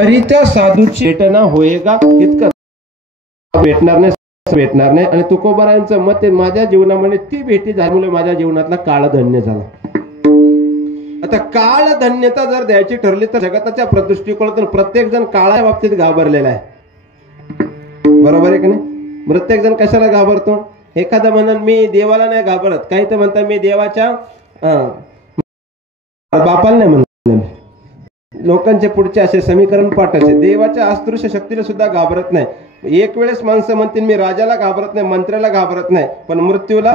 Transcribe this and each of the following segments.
तरी त्या साधूची भेटना होएगा इतकं भेटणार नाही. आणि तुकोबारायांचं मत आहे, माझ्या जीवनामध्ये ती भेटी झाल्यामुळे माझ्या जीवनातला काळ धन्य झाला. आता काळ धन्यता जर द्यायची ठरली तर जगताच्या दृष्टिकोनातून प्रत्येक जण काळाच्या बाबतीत घाबरलेला आहे. बरोबर आहे की नाही? प्रत्येक जण कशाला घाबरतो? एखादा म्हणून मी देवाला नाही घाबरत, काही तर म्हणतात मी देवाच्या बापाला नाही म्हणत. लोकांचे पुढचे असे समीकरण पाठायचे. देवाच्या अस्दृश्य शक्तीला सुद्धा घाबरत नाही. एक वेळेस माणसं म्हणतील मी राजाला घाबरत नाही, मंत्र्याला घाबरत नाही, पण मृत्यूला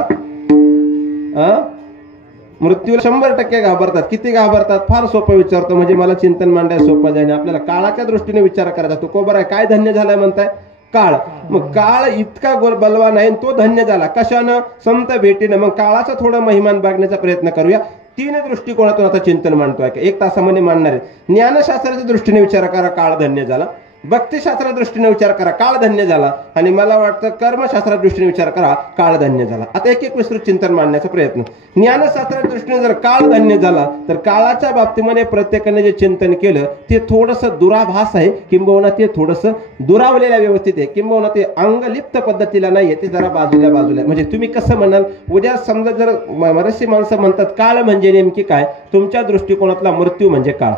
100% घाबरतात. किती घाबरतात? फार सोपं विचारतो, म्हणजे मला चिंतन मांडायला सोपं जाईल. आपल्याला काळाच्या दृष्टीने विचार करायचा. तो कोबर आहे, काय धन्य झालाय म्हणताय? काळ. मग काळ इतका बलवान आहे, तो धन्य झाला कशानं? संत भेटीनं. मग काळाचा थोडा महिमान बघण्याचा प्रयत्न करूया. 3 दृष्टिकोनातून आता चिंतन मांडतोय. 1 तासामध्ये मांडणार आहे. ज्ञानशास्त्राच्या दृष्टीने विचार करा, काळ धन्य झाला. भक्तिशास्त्राच्या दृष्टीने विचार करा, काळ धन्य झाला. आणि मला वाटतं कर्मशास्त्राच्या दृष्टीने विचार करा, काळ धन्य झाला. आता एक विस्तृत चिंतन मांडण्याचा प्रयत्न. ज्ञानशास्त्राच्या दृष्टीने जर काळ धन्य झाला तर काळाच्या बाबतीमध्ये प्रत्येकाने जे चिंतन केलं ते थोडंसं दुराभास आहे, किंबहुना ते थोडंसं दुरावलेल्या व्यवस्थित आहे, किंबहुना ते अंगलिप्त पद्धतीला नाही, ते जरा बाजूला. म्हणजे तुम्ही कसं म्हणाल? उद्या समजा जर बरेचशी माणसं म्हणतात काळ म्हणजे नेमकी काय? तुमच्या दृष्टिकोनातला मृत्यू म्हणजे काळ,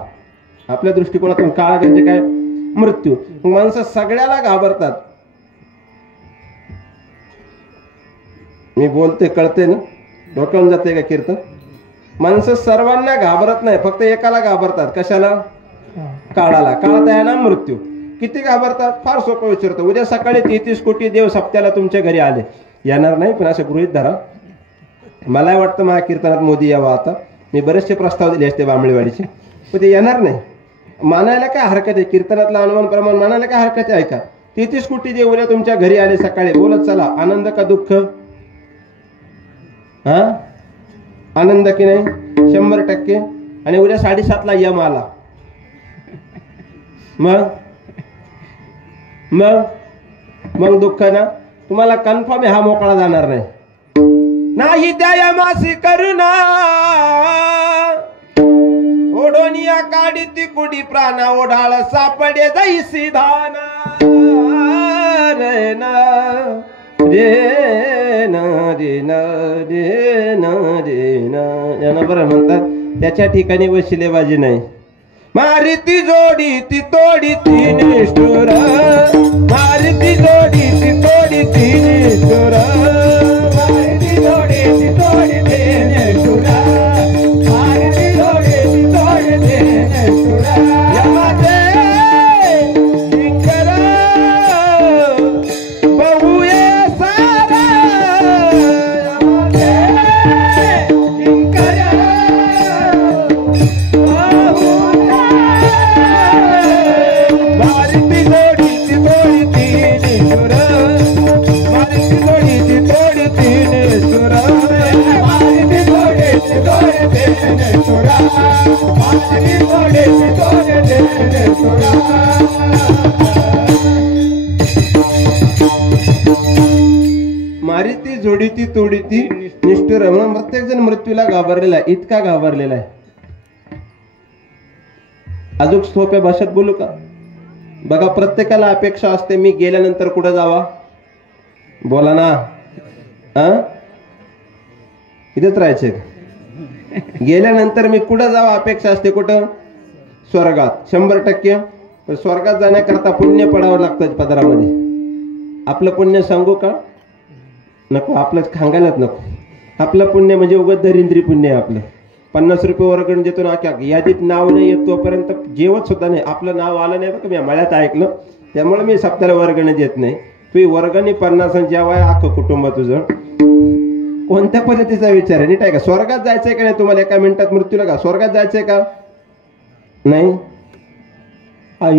आपल्या दृष्टिकोनातून काळ म्हणजे काय? मृत्यू. माणसं सगळ्याला घाबरतात. मी बोलते कळते ना? डोक्यावरून जाते का कीर्तन? माणसं सर्वांना घाबरत नाही, फक्त एकाला घाबरतात. कशाला? काळाला. काळात आहे ना मृत्यू. किती घाबरतात? फार सोपं विचारतो. उद्या सकाळी 33 कोटी देव सप्त्याला तुमच्या घरी आले, येणार नाही, पण असं गृहीत धरा. मला वाटतं माझ्या कीर्तनात मोदी यावा. आता मी बरेचसे प्रस्ताव दिले असते बांबळेवाडीचे, पण ते येणार नाही. मानायला काय हरकत आहे? कीर्तनातलं अनुमान प्रमाण मानायला काय हरकत आहे? ऐका, 33 कोटी देव उद्या तुमच्या घरी आले सकाळी, बोलत चला. आनंद का दुःख? आनंद की नाही? 100%. आणि उद्या 7:30ला यम आला, मग दुःख ना? तुम्हाला कन्फर्म आहे हा मोकळा जाणार नाही त्या यमासी करुणा. ओढोनिया काढी ती कुडी प्राणा, ओढाळ सापडे जाई सिधाना. रे ना रे ना रे ना रे ना रे ना. यानं बरं म्हणतात त्याच्या ठिकाणी वशिलेबाजी नाही. मारी ती जोडी ती तोडी ती निष्ठुर, मारी ती जोडी ती तोडी ती निष्ठुर, मारी ती जोडी ती तोडी ती निष्ठुर, मारी ती जोडी ती तोडी ती निष्ठुर. यमाचे किंकर बहुये सारा, यमाचे किंकर मारी ती जोडी ती तोडी ती निष्ठुर. म्हणून प्रत्येक जण मृत्यूला घाबरलेला आहे. इतका घाबरलेला आहे. अजून सोप्या भाषेत बोलू का? बघा, प्रत्येकाला अपेक्षा असते मी गेल्यानंतर कुठं जावा? बोला ना. इथेच राहायचे? गेल्यानंतर मी कुठं जावं अपेक्षा असते? कुठं? स्वर्गात. 100%. पण स्वर्गात जाण्याकरता पुण्य पडावं लागतं पदरामध्ये. आपलं पुण्य सांगू का? नको, आपलं सांगायलाच नको. आपलं पुण्य म्हणजे उगाच दरिंद्री पुण्य आहे आपलं. 50 रुपये वर्गण देतो ना, यादीत नाव नाही येत तोपर्यंत जेवत सुद्धा नाही. आपलं नाव आलं नाही बघ, मी मळ्यात ऐकलं, त्यामुळे मी सप्ताला वर्गणी देत नाही. तुझी वर्गणी 50 जेव्हा अख्खं कुटुंब तुझं. कोणत्या पद्धतीचा विचार आहे? नीट आहे का? स्वर्गात जायचंय का नाही तुम्हाला? एका मिनिटात मृत्यूला का स्वर्गात जायचंय का नाही?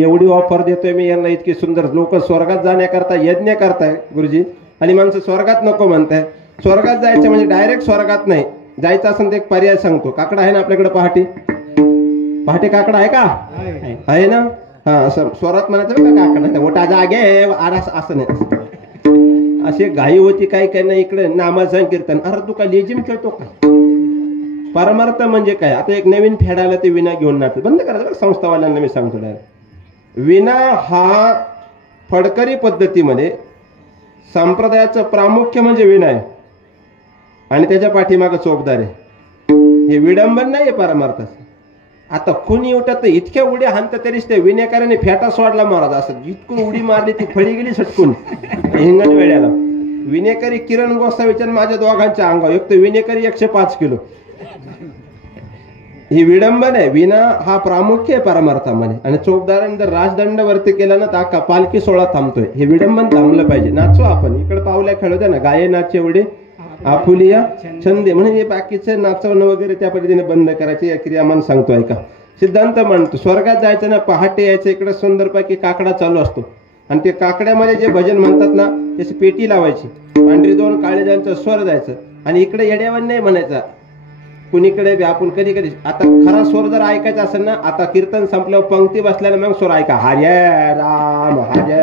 एवढी ऑफर देतोय मी यांना, इतकी सुंदर. लोक स्वर्गात जाण्याकरता यज्ञ करताय गुरुजी, आणि माणसं स्वर्गात नको म्हणताय. स्वर्गात जायचं म्हणजे डायरेक्ट स्वर्गात नाही जायचं असेल तर एक पर्याय सांगतो. काकडा आहे ना आपल्याकडे? पहाटे काकडा आहे का? आहे ना? हा, असं स्वरात म्हणायचं का काकडा? मोठा जागे असं नाही. अशी घाई होती काही काही नाही. इकडे नामाचं कीर्तन. अरे तू काय लेजिम खेळतो का? परमार्थ म्हणजे काय? आता एक नवीन फेडायला ते विना घेऊन नाटक बंद करायचं संस्थावाल्यांना मी सांगतो डायरेक्ट. विना हा फडकरी पद्धतीमध्ये संप्रदायाचं प्रामुख्य म्हणजे विना आहे आणि त्याच्या पाठीमागं चोपदार आहे. हे विडंबन नाही आहे परमार्थाचं. आता कुणी उठत इतक्या उड्या हाणत तरीच ते विनेकराने फेटा सोडला महाराज. असं जितकून उडी मारली ती फळी गेली सटकून हिंगण वेळ्याला. विनेकरी किरण गोसावीच्या माझ्या दोघांच्या अंगावर. एक तर विनेकरी 105 किलो. ही विडंबन आहे. विना हा प्रामुख्य आहे परमार्थामध्ये. आणि चोपदाराने जर राजदंड वरती केला ना तर अख्खा पालखी सोहळा थांबतोय. हे विडंबन थांबलं पाहिजे. नाचू आपण. इकडे पावल्या खेळू द्या ना. गाये नाचे वडे आपुलिया छंदे म्हणून हे बाकीचं नाचवणं वगैरे त्या पद्धतीने बंद करायचे. या क्रियामान सांगतो ऐका. सिद्धांत म्हणतो स्वर्गात जायचं ना पहाटे यायचं. इकडे सुंदरपैकी काकडा चालू असतो आणि ते काकड्यामध्ये जे भजन म्हणतात ना त्याची पेटी लावायची. पांढरी 2 काळेजांचा स्वर जायचं आणि इकडे येड्यावर नाही म्हणायचा. कुणीकडे आपण कधी कधी आता खरा स्वर जर ऐकायचा असेल ना आता कीर्तन संपल्यावर पंक्ती बसल्याने मग स्वर ऐका. हरे राम हरे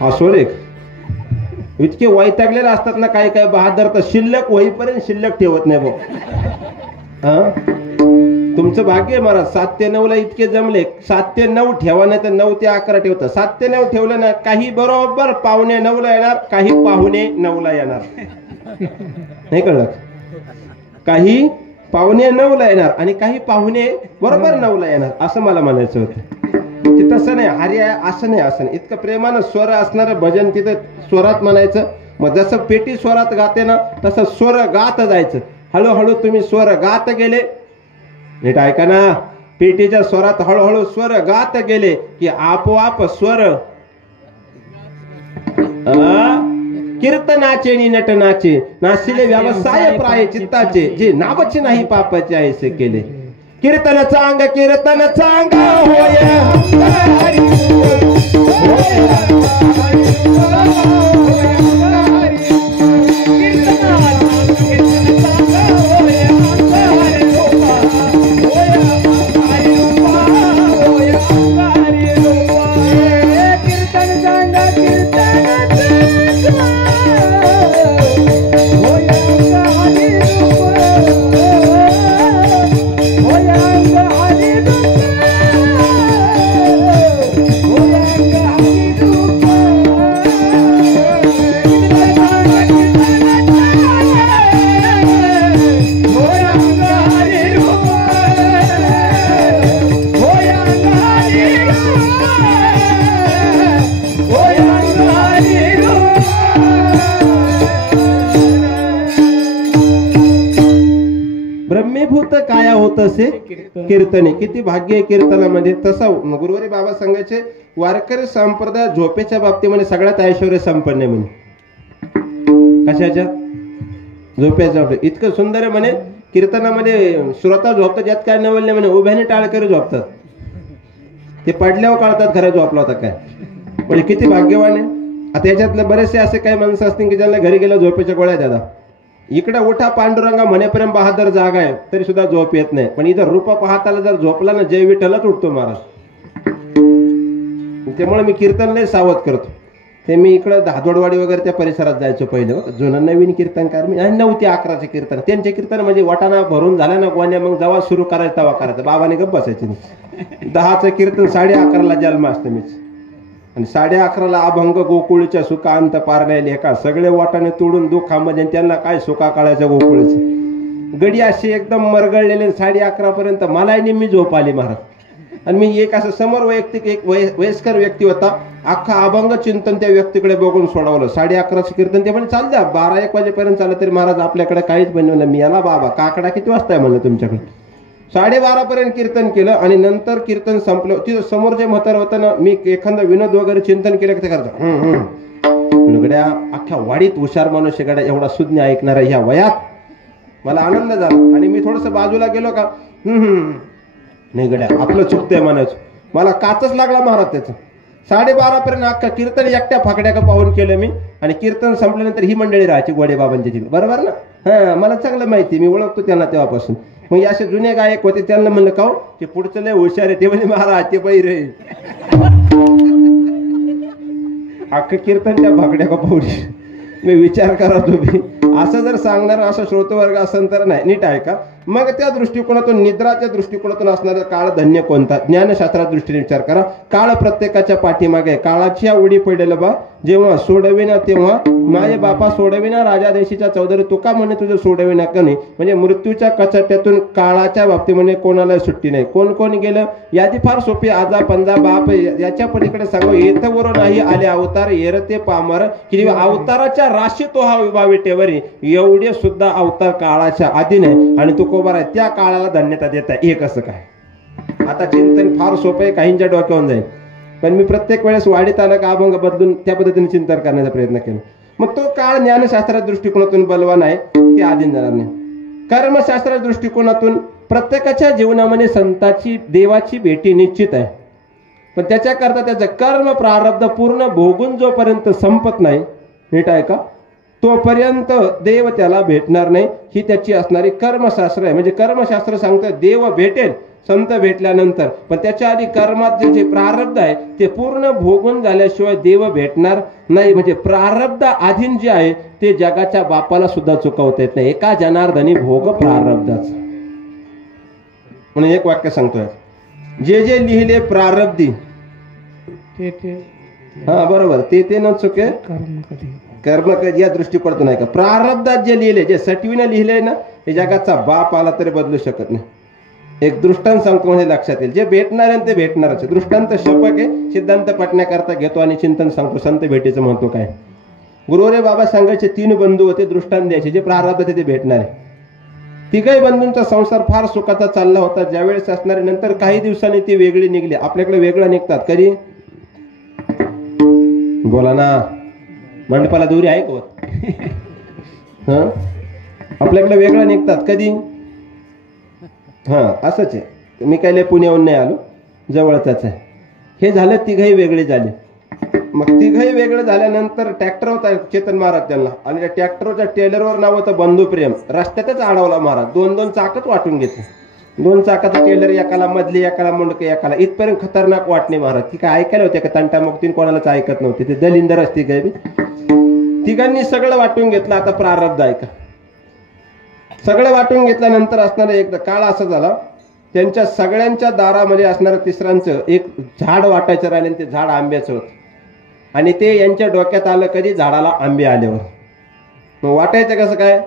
हा स्वर एक. इतके वैतागलेले असतात ना काही काही बहादर तर शिल्लक होईपर्यंत शिल्लक ठेवत नाही भाऊ. तुमचं भाग्य आहे महाराज. 7 ते 9 ला इतके जमले. 7 ते 9 ठेवा नाही तर 9 ते 11 ठेवतं. 7 ते 9 ठेवलं ना काही बरोबर 8:45 ला येणार. काही 8:45 ला येणार. नाही कळलं. काही 8:45 ला येणार आणि काही 8:45 ला येणार असं मला म्हणायचं होतं. ते तसं नाही. हरी आहे असं नाही. असं नाही. इतकं प्रेमानं स्वर असणारं भजन तिथं स्वरात म्हणायचं. मग जसं पेटी स्वरात गाते ना तसं स्वर गात जायचं. हळूहळू तुम्ही स्वर गात गेले. नीट ऐका ना. पेटीच्या स्वरात हळूहळू स्वर गात गेले की आपोआप स्वर कीर्तनाचे नि नटनाचे नाशिले व्यवसाय प्राय चित्ताचे जे नावचे नाही पापाचे ऐसे केले. कीर्तन चांग कीर्तन चांग होय काय होत असे कीर्तने. किती भाग्य आहे कीर्तनामध्ये. तसा गुरुवारी बाबा सांगायचे वारकरी संप्रदाय झोपेच्या बाबतीमध्ये सगळ्यात ऐश्वर्य संपन्न आहे म्हणे. कशाच्या झोपेच्या बाबतीत इतकं सुंदर आहे म्हणे. कीर्तनामध्ये श्रोता झोपतात यात काय नवल नाही म्हणे. उभ्याने टाळकरी झोपतात. ते पडल्यावर कळतात खरं झोपला होता काय. म्हणजे किती भाग्यवान आहे. आता याच्यातले बरेचसे असे काही माणसं असतील की ज्यांना घरी गेल्या झोपेच्या गोळ्या द्या. इकडे उठा पांडुरंगा म्हणेपर्यंत बहादर जागा आहे तरी सुद्धा झोप येत नाही. पण इथं रूप पाहताला जर झोपला ना जय विठ्ठलच उठतो महाराज. त्यामुळे मी कीर्तन लय सावध करतो. ते मी इकडे धादोडवाडी वगैरे त्या परिसरात जायचो पहिले. जुनं नवीन कीर्तनकार मी 9 ते 11 कीर्तन. त्यांचे कीर्तन म्हणजे वाटाणा भरून झाला ना गोण्या मग जेव्हा सुरू करायचं तेव्हा करायचं. बाबाने गप्प बसायचे. 10चं कीर्तन 11:30 जन्म असतं मीच. आणि 11:30 अभंग गोकुळीच्या सुखांत पारण्या लेखा. सगळे वाटाने तोडून दुःखामध्ये त्यांना काय सुखा काढायचं गोकुळीचं. गडी अशी एकदम मरगळलेले 11:30 पर्यंत मला निम्मी झोप आली महाराज. आणि मी एक असं समोर वैयक्तिक एक वयस्कर व्यक्ती होता. अख्खा अभंग चिंतन त्या व्यक्तीकडे बघून सोडवलं. 11:30 कीर्तन ते म्हणजे चाल द्या 12-1 वाजेपर्यंत चाललं तरी महाराज आपल्याकडे काहीच बनवलं. मी याला बाबा काकडा किती वाजता आहे म्हणलं तुमच्याकडे. 12:30 पर्यंत कीर्तन केलं आणि नंतर कीर्तन संपलं. तिथं समोर जे म्हातारं होतं ना मी एखादा विनोद वगैरे चिंतन केलं ते करतो. गड्या अख्ख्या वाडीत हुशार माणूस गड्या एवढा सुज्ञ ऐकणारा ह्या वयात. मला आनंद झाला आणि मी थोडस बाजूला गेलो का नाही गड्या आपलं चुकतंय म्हणायचं. मला काचच लागला महाराज त्याचं. 12:30 पर्यंत अख्खा कीर्तन एकट्या फाकड्या का पाहून केलं मी. आणि कीर्तन संपल्यानंतर ही मंडळी राहायची गोडे बाबांची ती. बरोबर ना. हा मला चांगलं माहिती. मी ओळखतो त्यांना तेव्हापासून. मग असे जुने गायक होते त्यांना म्हणलं का ते पुढचं लय हुशार आहे. ते म्हणजे महाराज ते बैरे अख्खं कीर्तन त्या भाकड्या का पाहुडी. मी विचार करा तुम्ही असं जर सांगणार असं श्रोतवर्ग असेल तर नाही. नीट आहे का. मग त्या दृष्टिकोनातून, निद्राच्या दृष्टिकोनातून असणारा काळ धन्य कोणता? ज्ञानशास्त्राच्या दृष्टीने विचार करा. काळ प्रत्येकाच्या पाठीमागे, काळाच्या उडी पडेल बा जेव्हा सोडविना तेव्हा माये बापा सोडविना, राजा देशीच्या चौधरी तुका म्हणे तुझं सोडविना कणी. म्हणजे मृत्यूच्या कचाट्यातून काळाच्या बाबतीमध्ये कोणाला सुट्टी नाही. कोण कोण गेलं यादी फार सोपी. आजा पंजा बाप याच्या पलीकडे सांगू, येथवर नाही आले अवतार येरते पामर, की अवताराच्या राशी तो हा विभाविटेवरी. एवढे सुद्धा अवतार काळाच्या आधी नाही आणि तुकोबार आहे त्या काळाला धन्यता देत आहे. हे कसं काय? आता चिंतन फार सोपं आहे, काहींच्या डोक्यावरून जाईल, पण मी प्रत्येक वेळेस वाढीत आलं का अभंग बदलून त्या पद्धतीने चिंतन करण्याचा प्रयत्न केला. मग तो काळ ज्ञानशास्त्राच्या दृष्टिकोनातून बलवान आहे, ते आधीन जाणार नाही. कर्मशास्त्राच्या दृष्टिकोनातून प्रत्येकाच्या जीवनामध्ये संताची, देवाची भेटी निश्चित आहे, पण त्याच्याकरता त्याचं कर्म प्रारब्ध पूर्ण भोगून जोपर्यंत संपत नाही, नीट आहे का, तोपर्यंत देव त्याला भेटणार नाही. ही त्याची असणारी कर्मशास्त्र आहे. म्हणजे कर्मशास्त्र सांगतं देव भेटेल संत भेटल्यानंतर, पण त्याच्या आधी कर्मात जे प्रारब्ध आहे ते पूर्ण भोगून झाल्याशिवाय देव भेटणार नाही. म्हणजे प्रारब्ध आधीन जे आहे ते जगाच्या बापाला सुद्धा चुकवता येत नाही. एका जनार्दनी भोग प्रारब्धाच. म्हणून एक वाक्य सांगतोय, जे जे लिहिले प्रारब्धी हा बरोबर ते न चुके कर्म कधी, या दृष्टिकोनातून आहे का. प्रारब्धात जे लिहिले, जे सटवीने लिहिले ना, हे जगाचा बाप आला तरी बदलू शकत नाही. एक दृष्टांत सांगतो म्हणजे लक्षात येईल. जे भेटणार आहे ते भेटणारच. दृष्टांत शपक आहे, सिद्धांत पटण्याकरता घेतो आणि चिंतन सांगतो. संत भेटीचं महत्व काय. गुरुवरे बाबा सांगायचे 3 बंधू होते, दृष्टांत द्यायचे, जे प्रारब्ध ते भेटणार आहे. तिघही बंधूंचा संसार फार सुखाचा चालला होता. ज्यावेळेस असणारे नंतर काही दिवसांनी ती वेगळी निघली. आपल्याकडे वेगळं निघतात कधी, बोला ना, मंडपाला दुरी आहे का? हा, आपल्याकडे वेगळं निघतात कधी. हा असंच आहे. मी काय पुण्याहून नाही आलो, जवळचाच आहे. हे झालं, तिघही वेगळे झाले. मग तिघही वेगळे झाल्यानंतर ट्रॅक्टर होता चेतन महाराज त्यांना, आणि त्या ट्रॅक्टरच्या टेलरवर नाव होतं बंधुप्रेम. रस्त्यातच अडवला महाराज. 2-2 चाकच वाटून घेतले. 2 चाकाचा टेलर, एकाला मधली, एकाला मुंडके, एकाला. इथपर्यंत खतरनाक वाटणे महाराज. ती काय ऐकायला होते का तंटा मुक्तीन, कोणालाच ऐकत नव्हते. ते दलिंदर असते काय. तिघांनी सगळं वाटून घेतलं. आता प्रारब्ध ऐका. सगळं वाटून घेतल्यानंतर असणारा एक काळ असा झाला, त्यांच्या सगळ्यांच्या दारामध्ये असणारं तिसऱ्यांचं एक झाड वाटायचं राहिले. ते झाड आंब्याचं होतं, आणि ते यांच्या डोक्यात आलं कधी, झाडाला आंबे आल्यावर. मग वाटायचं कसं काय.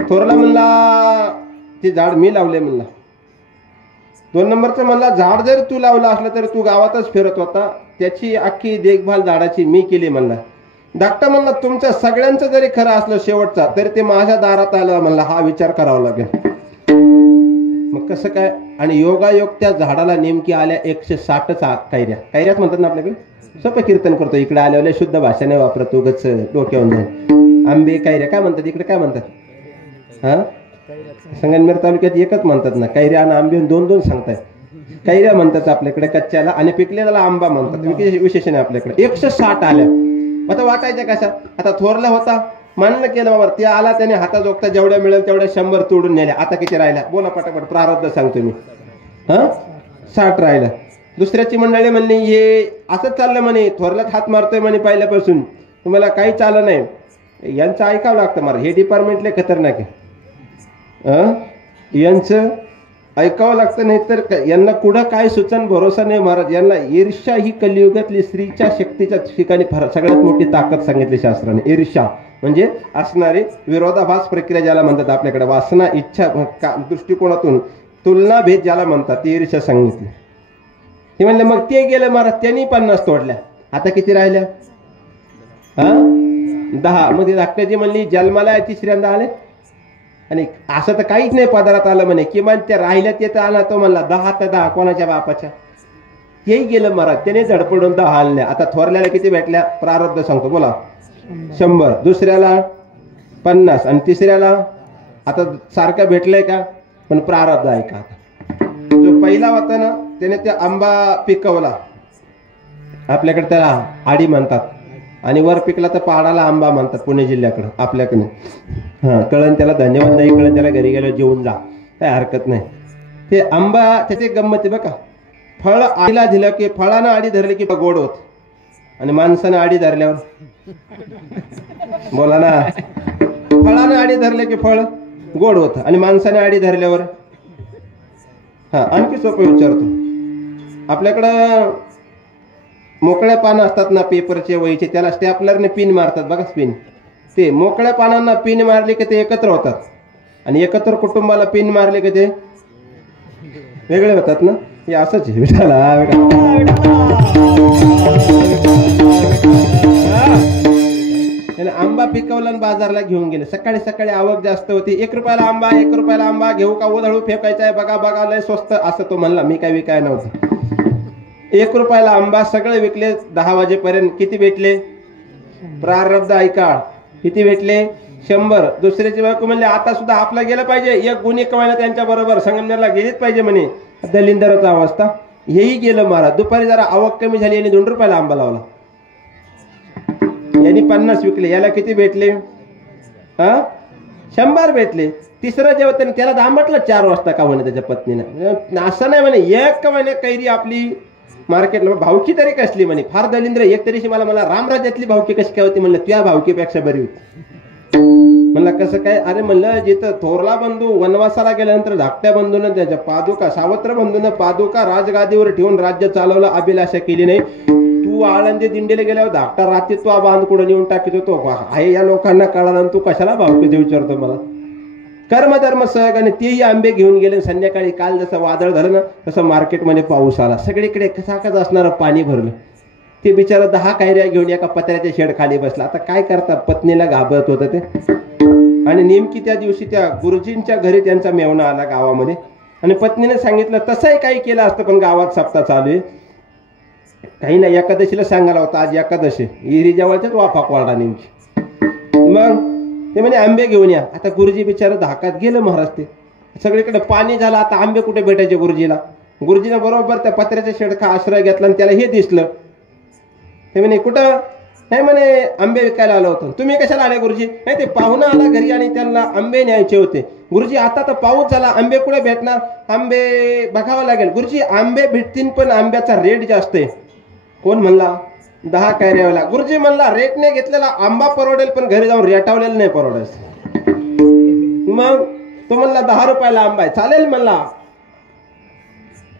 थोरला म्हणला ते झाड मी लावले म्हणला. 2 नंबरचं म्हणला झाड जर तू लावलं असलं तर तू गावातच फिरत होता, त्याची अख्खी देखभाल झाडाची मी केली म्हणला. धाकटा म्हणला तुमच्या सगळ्यांचं जरी खरं असलं शेवटचा, तरी ते माझ्या दारात आलं म्हणला. हा विचार करावा लागेल. मग कसं काय. आणि योगायोग त्या झाडाला नेमकी आल्या 160 कैऱ्या. कैऱ्याच म्हणतात ना आपल्याकडे. सोपं कीर्तन करतो. इकडे आल्यावर शुद्ध भाषा नाही वापरत, उगच डोक्यावरून जाईल. आंबे कैऱ्या काय म्हणतात इकडे, काय म्हणतात. हा, संगमनेर तालुक्यात एकच म्हणतात ना, कैऱ्या आणि आंबे 2-2 सांगताय. कैऱ्या म्हणतात आपल्याकडे कच्च्याला, आणि पिकलेला आंबा म्हणतात. विशेषण आहे आपल्याकडे. 160 आल्या. आता वाटायच्या कशा. आता थोरला होता, मान्य केलं बाबा, ते आला, त्याने हाताजोगता जेवढ्या मिळेल तेवढ्या 100 तोडून नेल्या. आता किती राहिल्या बोला पटापट. प्रारब्ध सांगतो मी. हा, 60 राहिल्या. दुसऱ्याची मंडळी म्हणली हे असंच चाललं म्हणे, थोरलाच हात मारतोय म्हणे पहिल्यापासून, तुम्हाला काही चाललं नाही. यांचं ऐकावं लागतं मार. हे डिपार्टमेंटले खतरनाक आहे. यांचं ऐकावं लागतं, नाही तर यांना कुठं काय सुचन भरोसा नाही महाराज. यांना ईर्ष्या ही कलियुगातली स्त्रीच्या शक्तीच्या ठिकाणी सगळ्यात मोठी ताकद सांगितली शास्त्राने. ईर्ष्या म्हणजे असणारी विरोधाभास प्रक्रिया ज्याला म्हणतात आपल्याकडे. वासना, इच्छा दृष्टिकोनातून तुलना भेद ज्याला म्हणतात, ती ईर्ष्या सांगितली. ते म्हणले मग ते गेलं महाराज, त्यांनी 50 तोडल्या. आता किती राहिल्या. हा, 10. मग ती धाकट्याची म्हणली जन्माला 3ऱ्यांदा आले, आणि असं तर काहीच नाही पदारात आलं म्हणे. किमान त्या राहिल्या ते तर आला. तो म्हणला 10 तर 10 कोणाच्या बापाच्या. तेही गेलं महाराज, त्याने झडपडून 10 आणल्या. आता थोरल्याला किती भेटल्या प्रारब्ध सांगतो बोला. 100. दुसऱ्याला 50, आणि तिसऱ्याला आता सारखं भेटलंय का, पण प्रारब्ध आहे का. जो पहिला होता ना, त्याने त्या आंबा पिकवला. आपल्याकडे त्याला आडी म्हणतात, आणि वर पिकला तर पहाडाला आंबा म्हणतात पुणे जिल्ह्याकडं आपल्याकडे. हा, कळण त्याला धन्यवाद नाही कळण त्याला घरी गेलो जेवून जा, काही हरकत नाही. ते आंबा त्याचे गंमत आहे बघा. फळ आडीला दिलं की, फळानं आडी धरली की गोड होत, आणि माणसानं आडी धरल्यावर बोला ना, फळानं आडी धरले की फळ गोड होत, आणि माणसाने आडी धरल्यावर हा, आणखी सोपं विचारतो. आपल्याकडं मोकळ्या पानं असतात ना पेपरचे वहीचे, त्याला स्टॅपलरने पिन मारतात बघा, पिन. ते मोकळ्या पानांना पिन मारले की ते एकत्र होतात, आणि एकत्र कुटुंबाला पिन मारले की ते वेगळे होतात ना. हे असंच आहे. आंबा पिकवला आणि बाजारला घेऊन गेले. सकाळी सकाळी आवक जास्त होती. 1 रुपयाला आंबा, 1 रुपयाला आंबा घेऊ का, उधळू फेकायचा आहे, बघा बघा लय स्वस्त, असं तो म्हणला. मी काय विकाय नव्हतं. 1 रुपयाला आंबा सगळे विकले. 10 वाजेपर्यंत किती भेटले? प्रारब्ध ऐका, किती भेटले? 100. दुसऱ्याची बायको म्हणले आता सुद्धा आपला गेलं पाहिजे, 1 गुन्हे कमायला त्यांच्या बरोबर संगमनेरला गेलीच पाहिजे म्हणे. दलिंदराचा अवस्था. हेही गेलं महाराज. दुपारी जरा आवक कमी झाली, यांनी 2 रुपयाला आंबा लावला, यांनी 50 विकले. याला किती भेटले? 100 भेटले. तिसरं जेव्हा त्याला दामटलं 4 वाजता का म्हणे त्याच्या पत्नीनं. असं नाही म्हणे, 1 म्हणे कैरी आपली मार्केटला. भावकी तरी कसली म्हणे, फार दलिंद्र. एक तरीशी मला रामराज्यातली भावकी कशी काय होती म्हणलं, त्या भावकीपेक्षा बरी होती. म्हणलं कसं काय? अरे म्हणलं जिथं थोरला बंधू वनवासाला गेल्यानंतर धाकट्या बंधून त्याच्या पादुका, सावत्र बंधून पादुका राजगादीवर ठेवून राज्य चालवलं, अभिलाषा केली नाही. तू आळंदी दिंडीला गेल्यावर धाकटा रात्री तू बांध कुठं नेऊन टाकीत होतो आहे. या लोकांना कळालं, तू कशाला भावकी विचारतो मला. कर्मधर्म सहग. आणि तेही आंबे घेऊन गेले. संध्याकाळी काल जसं वादळ झालं ना तसं मार्केटमध्ये पाऊस आला. सगळीकडे कसाकच असणारं पाणी भरलं. ते बिचारा 10 कैऱ्या घेऊन एका पत्र्याच्या शेड खाली बसला. आता काय करता, पत्नीला घाबरत होतं ते. आणि नेमकी त्या दिवशी त्या गुरुजींच्या घरी त्यांचा मेवणा आला गावामध्ये. आणि पत्नीने सांगितलं तसंही काही केलं असतं, पण गावात सप्ताह चालू आहे, काही नाही. एकादशीला सांगायला होता, आज एकादशी. इरी जवळच्याच वाफाक वाढा नेमकी. मग ते म्हणे आंबे घेऊन या. आता गुरुजी बिचारा धाकात गेलं महाराज. ते सगळीकडे पाणी झालं. आता आंबे कुठे भेटायचे गुरुजीला? गुरुजीने बरोबर त्या पत्र्याच्या शेडखा आश्रय घेतला आणि त्याला हे दिसलं. ते म्हणे कुठं? नाही म्हणे आंबे विकायला आलो होतो. तुम्ही कशाला आले गुरुजी? नाही ते पाहुणा आला घरी आणि त्यांना आंबे न्यायचे होते. गुरुजी आता तर पाऊस झाला, आंबे कुठे भेटणार? आंबे बघावं लागेल. गुरुजी आंबे भेटतील, पण आंब्याचा रेट जास्त आहे. कोण म्हणला? 10 कैऱ्यावाला. गुरुजी म्हणला रेटने घेतलेला आंबा परवडेल, पण घरी जाऊन रेटावलेला नाही परवडेल. मग तो म्हणला 10 रुपयाला आंबा आहे. चालेल म्हणला.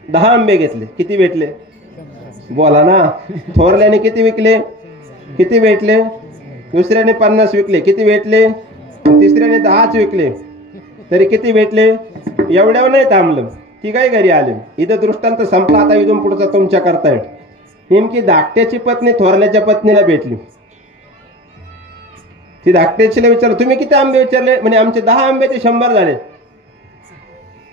10 आंबे घेतले. किती भेटले? बोला ना. थोरल्याने किती विकले? किती भेटले? दुसऱ्याने 50 विकले. किती भेटले? तिसऱ्याने 10च विकले. तरी किती भेटले? एवढ्यावर नाही थांबलं, ती काय घरी आले. इथं दृष्टांत संपला. आता इथून पुढचा तुमच्या करताय. नेमकी धाकट्याची पत्नी थोरल्याच्या पत्नीला भेटली. ती धाकट्याचीला विचारलं तुम्ही किती आंबे विचारले? म्हणे आमचे 10 आंब्याचे 100 झाले.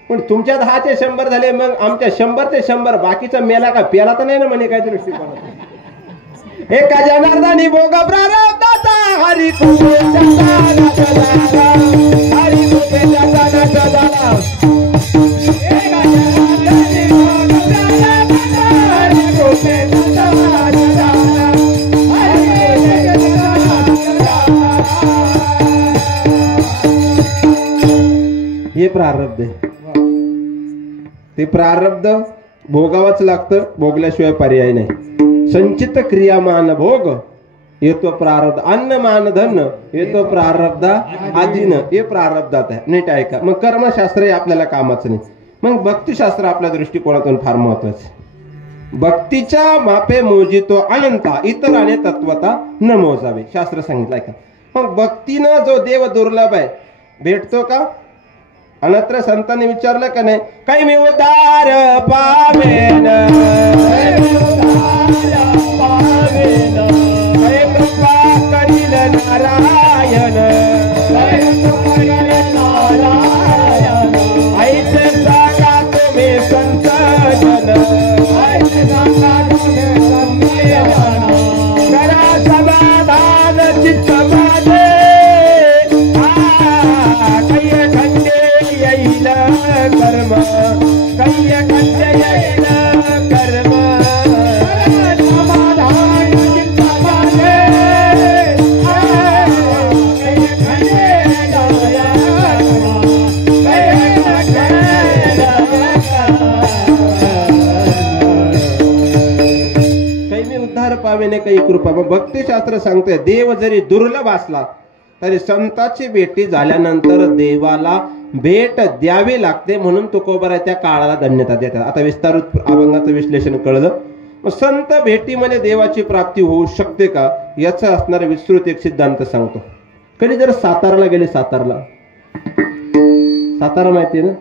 पण तुमच्या 10चे 100 झाले, मग आमच्या 100चे 100 बाकीचा मेला का पेला तर नाही ना म्हणे. काय दृष्टिकोन? एका जनार्दनी भोग प्रारब्धाचा हरी कुठे हरी कुठे हे प्रारब्ध आहे. ते प्रारब्ध भोगावंच लागतं, भोगल्याशिवाय पर्याय नाही. संचित क्रियामान भोग येतो प्रारब्ध. अन्न मान धन येतो प्रारब्धा आधीन. हे प्रारब्धात आहे. नीट ऐका. मग कर्मशास्त्र हे आपल्याला कामाचं नाही. मग भक्तिशास्त्र आपल्या दृष्टिकोनातून फार महत्वाचं. भक्तीच्या मापे मोजितो अनंता, इतराने तत्वता न मोजावे, शास्त्र सांगितलंय का. मग भक्तीनं जो देव दुर्लभ आहे भेटतो का? अनत्र संतांनी विचारलं का नाही, काही मी उद्धार पावेन, काही कृपा करील नारायण, ऐसे सांगा तुम्ही संत जन, करा समाधान चित्त माझे, कैय खंडे येईल कर्म, कैय खंडे येईल कर्म, समाधान चित्त माझे, कैय खंडे काही मी उद्धार पावेने काही कृपा. मग भक्तिशास्त्र सांगतोय देव जरी दुर्लभ असला तरी संताची भेटी झाल्यानंतर देवाला भेट द्यावी लागते, म्हणून तुकोबाराय त्या काळाला धन्यता देतात. आता विस्तारित अभंगाचं विश्लेषण कळलं. मग संत भेटीमध्ये देवाची प्राप्ती होऊ शकते का, याचा असणारा विस्तृत एक सिद्धांत सांगतो. कधी जर साताराला गेले, सातारा माहिती आहे ना,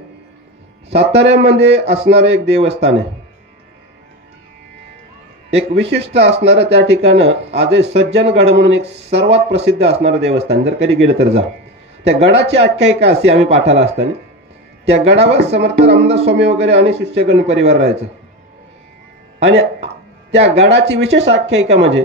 साताऱ्यामध्ये असणारं एक देवस्थान आहे, एक विशिष्ट असणारं. त्या ठिकाणं आजही सज्जनगड म्हणून एक सर्वात प्रसिद्ध असणारं देवस्थान. जर कधी गेलं तर जा. त्या गडाची आख्यायिका अशी आम्ही पाठाला असताना, त्या गडावर समर्थ रामदास स्वामी वगैरे आणि शिष्यगण परिवार राहायचं. आणि त्या गडाची विशेष आख्यायिका म्हणजे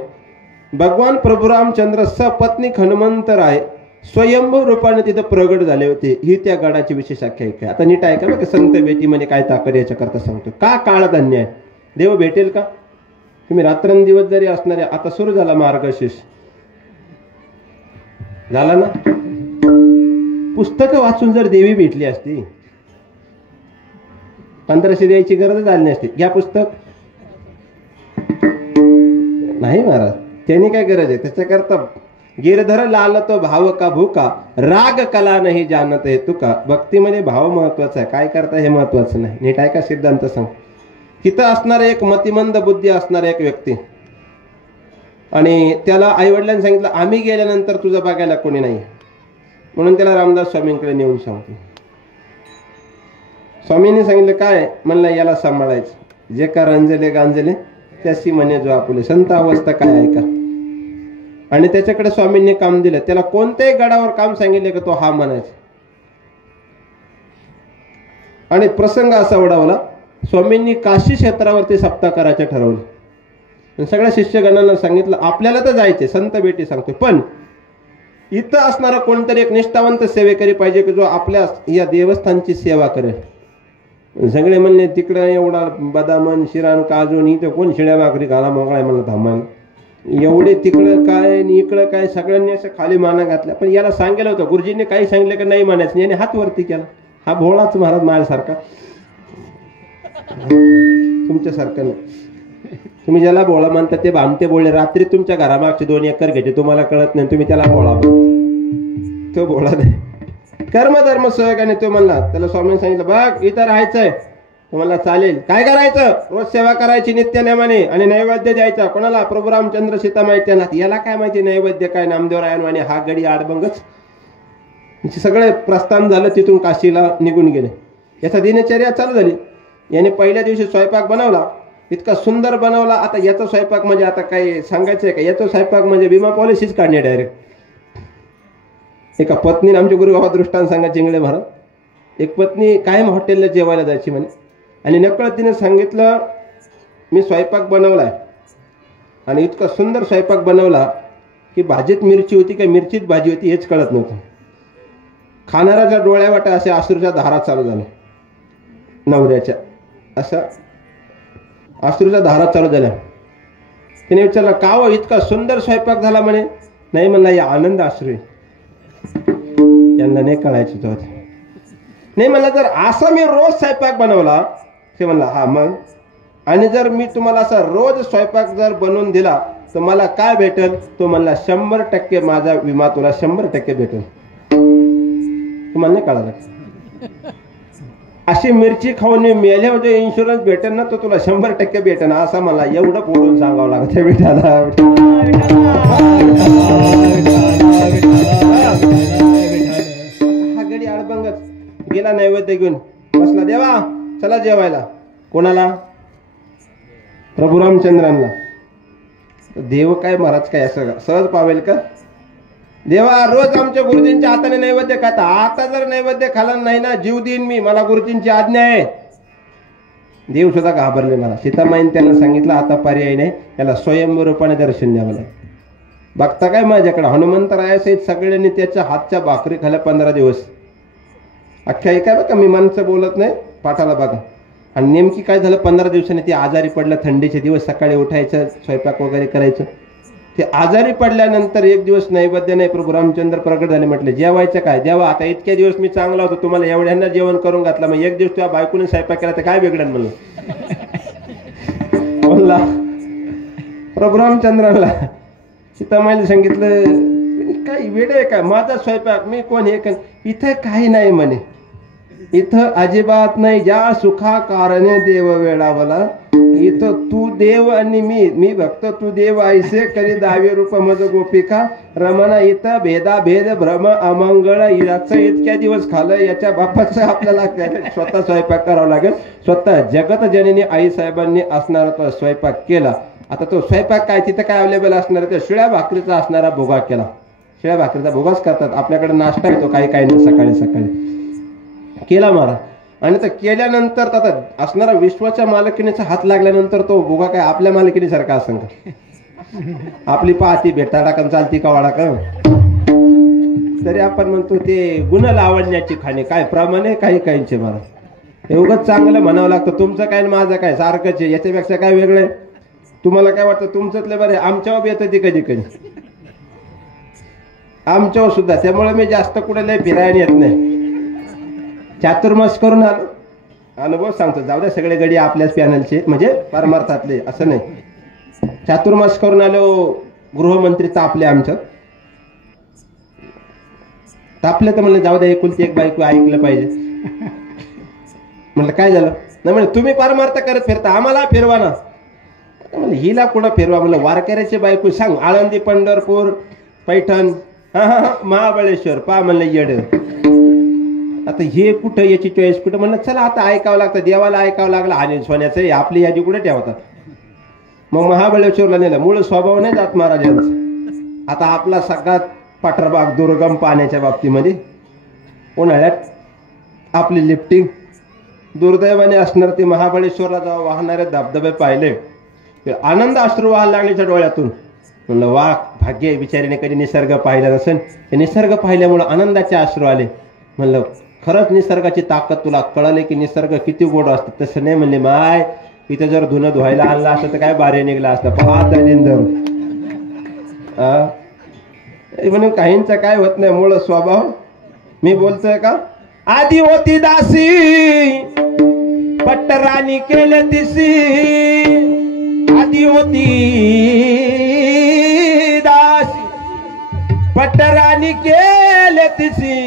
भगवान प्रभू रामचंद्र सपत्नीक हनुमंतराय स्वयंभू रूपाने तिथं प्रगट झाले होते, ही त्या गडाची विशेष आख्यायिका आहे. आता नीट ऐका बघा, संत भेटीमध्ये काय ताकद याच्या करता सांगतो. का काळ धन्य आहे, देव भेटेल का. तुम्ही रात्रंदिवस जरी असणारे, आता सुरू झाला मार्गशीर्ष झाला ना, पुस्तकं वाचून जर देवी भेटली असती, 1500 द्यायची गरज झाली नसती. घ्या पुस्तक, नाही महाराज, त्याने काय गरज आहे. त्याच्याकरता गिरधर लाल तो भाव का भूका, राग कला नाही जानत हे तुका. भक्तीमध्ये भाव महत्वाचा आहे, काय करता हे महत्वाचं नाही. नीट ऐका सिद्धांत सांग. तिथं असणारा एक मतिमंद बुद्धी असणारा एक व्यक्ती, आणि त्याला आईवडिलांनी सांगितलं आम्ही गेल्यानंतर तुझं बघायला कोणी नाही, म्हणून त्याला रामदास स्वामींकडे नेऊन सांगतो. स्वामींनी सांगितलं काय, म्हणलं याला सांभाळायचं, जे का रंजले गांजले त्याशी म्हणे जो आपुले. संत अवस्था काय ऐका. आणि त्याच्याकडे स्वामींनी काम दिलं. त्याला कोणत्याही गडावर काम सांगितलं की तो हा म्हणायचा. आणि प्रसंग असा ओढावला, स्वामींनी काशी क्षेत्रावरती सप्ताह करायचं ठरवलं. सगळ्या शिष्यगणांना सांगितलं आपल्याला तर जायचे, संत भेटी सांगतो, पण इथं असणारा कोणतरी एक निष्ठावंत सेवेकरी पाहिजे की जो आपल्या या देवस्थानची सेवा करेल. सगळे म्हणले तिकडं एवढा बदामन शिरान काजून, इथं कोण शिड्या भाकरी घाला मोकळाय म्हणलं थांबायला, एवढे तिकडं काय आणि इकडं काय, सगळ्यांनी असं खाली माना घातल्या. पण याला सांगितलं होतं, गुरुजींनी काही सांगितलं की नाही म्हणायचं. याने हात वरती केला. हा भोळाच महाराज माझ्यासारखा, तुमच्यासारखं नाही. तुम्ही ज्याला भोळा म्हणता ते भामटे बोलले. रात्री तुमच्या घरामागचे 2 एकर घ्यायचे, तुम्हाला कळत नाही, तुम्ही त्याला भोळा म्हणता. तो भोळा नाही. कर्मधर्म सहयोगाने तो म्हणला. त्याला स्वामींनी सांगितलं बघ इथं राहायचंय. तो म्हणला चालेल. काय करायचं, रोज सेवा करायची नित्यनेमाने आणि नैवेद्य द्यायचा. कोणाला, प्रभू रामचंद्र सीता माहिती. याला काय माहिती नैवेद्य काय, नामदेवरायन हा गडी आडबंगच. सगळे प्रस्थान झालं, तिथून काशीला निघून गेले. याचा दिनचर्या चालू झाली. याने पहिल्या दिवशी स्वयंपाक बनवला, इतका सुंदर बनवला. आता याचा स्वयंपाक म्हणजे आता काय सांगायचंय का, याचा स्वयंपाक म्हणजे विमा पॉलिसीच काढणे डायरेक्ट. एका पत्नीने आमच्या गुरुगावात दृष्टांत सांगा चिंगळे महाराज. एक पत्नी कायम हॉटेलला जेवायला जायची म्हणे, आणि नकळत तिने सांगितलं मी स्वयंपाक बनवलाय, आणि इतका सुंदर स्वयंपाक बनवला की भाजीत मिरची होती का मिरचीत भाजी होती हेच कळत नव्हतं. खाणाऱ्याच्या डोळ्यावाटा अशा अश्रूच्या धारा चालू झाल्या. नवऱ्याच्या अशा अश्रूच्या धारा चालू झाल्या. तिने विचारलं का हो इतका सुंदर स्वयंपाक झाला म्हणे. नाही म्हणला या आनंद अश्रू आहे. यांना नाही कळायचं होतं. नाही म्हणला जर असा मी रोज स्वयंपाक बनवला, ते म्हणला हा मग, आणि जर मी तुम्हाला असा रोज स्वयंपाक जर बनवून दिला तर मला काय भेटेल. तो म्हणला 100% माझा विमा तुला 100% भेटेल. तुम्हाला नाही कळालं. अशी मिरची खाऊन मेल्या म्हणजे इन्शुरन्स भेटेल ना, तो तुला 100% भेटेल असा मला एवढं बोलून सांगावं लागत विठाला. हा गडी आडबंगच गेला नैवेद्य घेऊन बसला. देवा चला जेवायला. कोणाला, प्रभू रामचंद्रांना. देव काय महाराज काय असं सहज पावेल का. देवा रोज आमच्या गुरुजींच्या हाताने नैवेद्य खाता, आता जर नैवेद्य खाला नाही ना जीव देईन मी, मला गुरुजींची आज्ञा आहे. देव सुद्धा घाबरले. मला सीतामाईने त्यांना सांगितलं आता पर्याय नाही, त्याला स्वयंभू रूपाने दर्शन द्यावं लागेल. बघता काय माझ्याकडे हनुमंतरायासहित सगळ्यांनी त्याच्या हातच्या भाकरी खाल्या 15 दिवस. अख्ख्या ऐका बघा, मी माणसं बोलत नाही, पाठाला बघा. आणि नेमकी काय झालं, 15 दिवसांनी ती आजारी पडलं. थंडीचे दिवस, सकाळी उठायचं स्वयंपाक वगैरे करायचं. ते आजारी पडल्यानंतर एक दिवस नैवेद्य नाही, प्रभू रामचंद्र प्रगट झाले. म्हटले जेवायचं काय. देवा आता इतक्या दिवस मी चांगला होतो, तुम्हाला एवढ्यांना जेवण करून घातलं, मग एक दिवस तुझ्या बायकोने स्वयंपाक केला तर काय बिघडन म्हणलं. प्रभू रामचंद्राला सीतामाईला सांगितलं काय काय वेळ आहे का माझा स्वयंपाक मी कोण हे इथं काही नाही म्हणे, इथं अजिबात नाही. ज्या सुखा कारणे देव वेळावला, इथं तू देव आणि मी भक्त तू देव ऐसे करी दावे रूप मज गोपिका रमण. इथं भेदाभेद भ्रम अमंगळ याचं इतक्या दिवस खाल्लं, याच्या बापाचं आपल्याला स्वतः स्वयंपाक करावा लागेल. स्वतः जगत जननी आई साहेबांनी असणारा तो स्वयंपाक केला. आता तो स्वयंपाक काय तिथं काय अवेलेबल असणार, त्या शिळ्या भाकरीचा असणारा भोगा केला. शिळ्या भाकरीचा भोगाच करतात आपल्याकडे, नाश्ता येतो काही काही नाही सकाळी सकाळी केला महाराज. आणि तर केल्यानंतर आता असणारा विश्वाच्या मालकीनेचा हात लागल्यानंतर तो भोगा काय आपल्या मालकीनीसारखा असं का, आपली पाहती भेटा टाकन चालती का वाडा का, तरी आपण म्हणतो ते गुण लावण्याची खाणे काय प्रमाणे काही काहींचे महाराज. एवढंच चांगलं म्हणावं लागतं. तुमचं काय माझं काय सारखंच आहे, याच्यापेक्षा काय वेगळं. तुम्हाला काय वाटतं तुमच्यातले बरे, आमच्यावर येतं ते कधी कधी आमच्यावर सुद्धा. त्यामुळे मी जास्त कुठे लय फिरायला येत नाही, चातुर्मास करून आलो. अनुभव सांगतो, जाऊ द्या सगळे गडी आपल्याच पॅनलचे म्हणजे परमार्थातले असं नाही. चातुर्मास करून आलो, गृहमंत्री तापले आमचं. तापले तर म्हणलं जाऊ द्या एकुलती एक बायको ऐकलं पाहिजे. म्हणलं काय झालं, नाही म्हणजे तुम्ही परमार्थ करत फिरता आम्हाला फिरवा ना. म्हणलं हिला कुठं फिरवा, म्हणलं वारकऱ्याची बायको सांग, आळंदी पंढरपूर पैठण महाबळेश्वर पा म्हणलं येड. आता हे कुठं याची चॉईस कुठं, म्हणलं चला आता ऐकावं लागतं, देवाला ऐकावं लागलं. आणि सोन्याचं आपली यादी कुठे ठेवतात. मग महाबळेश्वरला नेलं, मूळ स्वभाव नाही जात महाराजांचा. आता आपला सगळ्यात पाठरबाग दुर्गम पाण्याच्या बाबतीमध्ये उन्हाळ्यात आपली लिफ्टिंग दुर्दैवाने असणार. ती महाबळेश्वरला जेव्हा वाहणारे धबधबे पाहिले, आनंद अश्रू व्हायला लागण्याच्या डोळ्यातून. म्हणलं वा भाग्य, बिचारीने कधी निसर्ग पाहिला नसेल, हे निसर्ग पाहिल्यामुळं आनंदाचे अश्रू आले. म्हणलं खरंच निसर्गाची ताकद तुला कळले की निसर्ग किती गोड असतं. तसं नाही म्हणले, माय इथं जर धुणं धुवायला आणलं असतं तर काय बारे निघला असतं. पाहत म्हणून काहींचा काय होत नाही मूळ स्वभाव. मी बोलतोय का, आधी होती दासी पट्टराणी केले तिसी, आधी होती दासी पट्टराणी केले तिसी,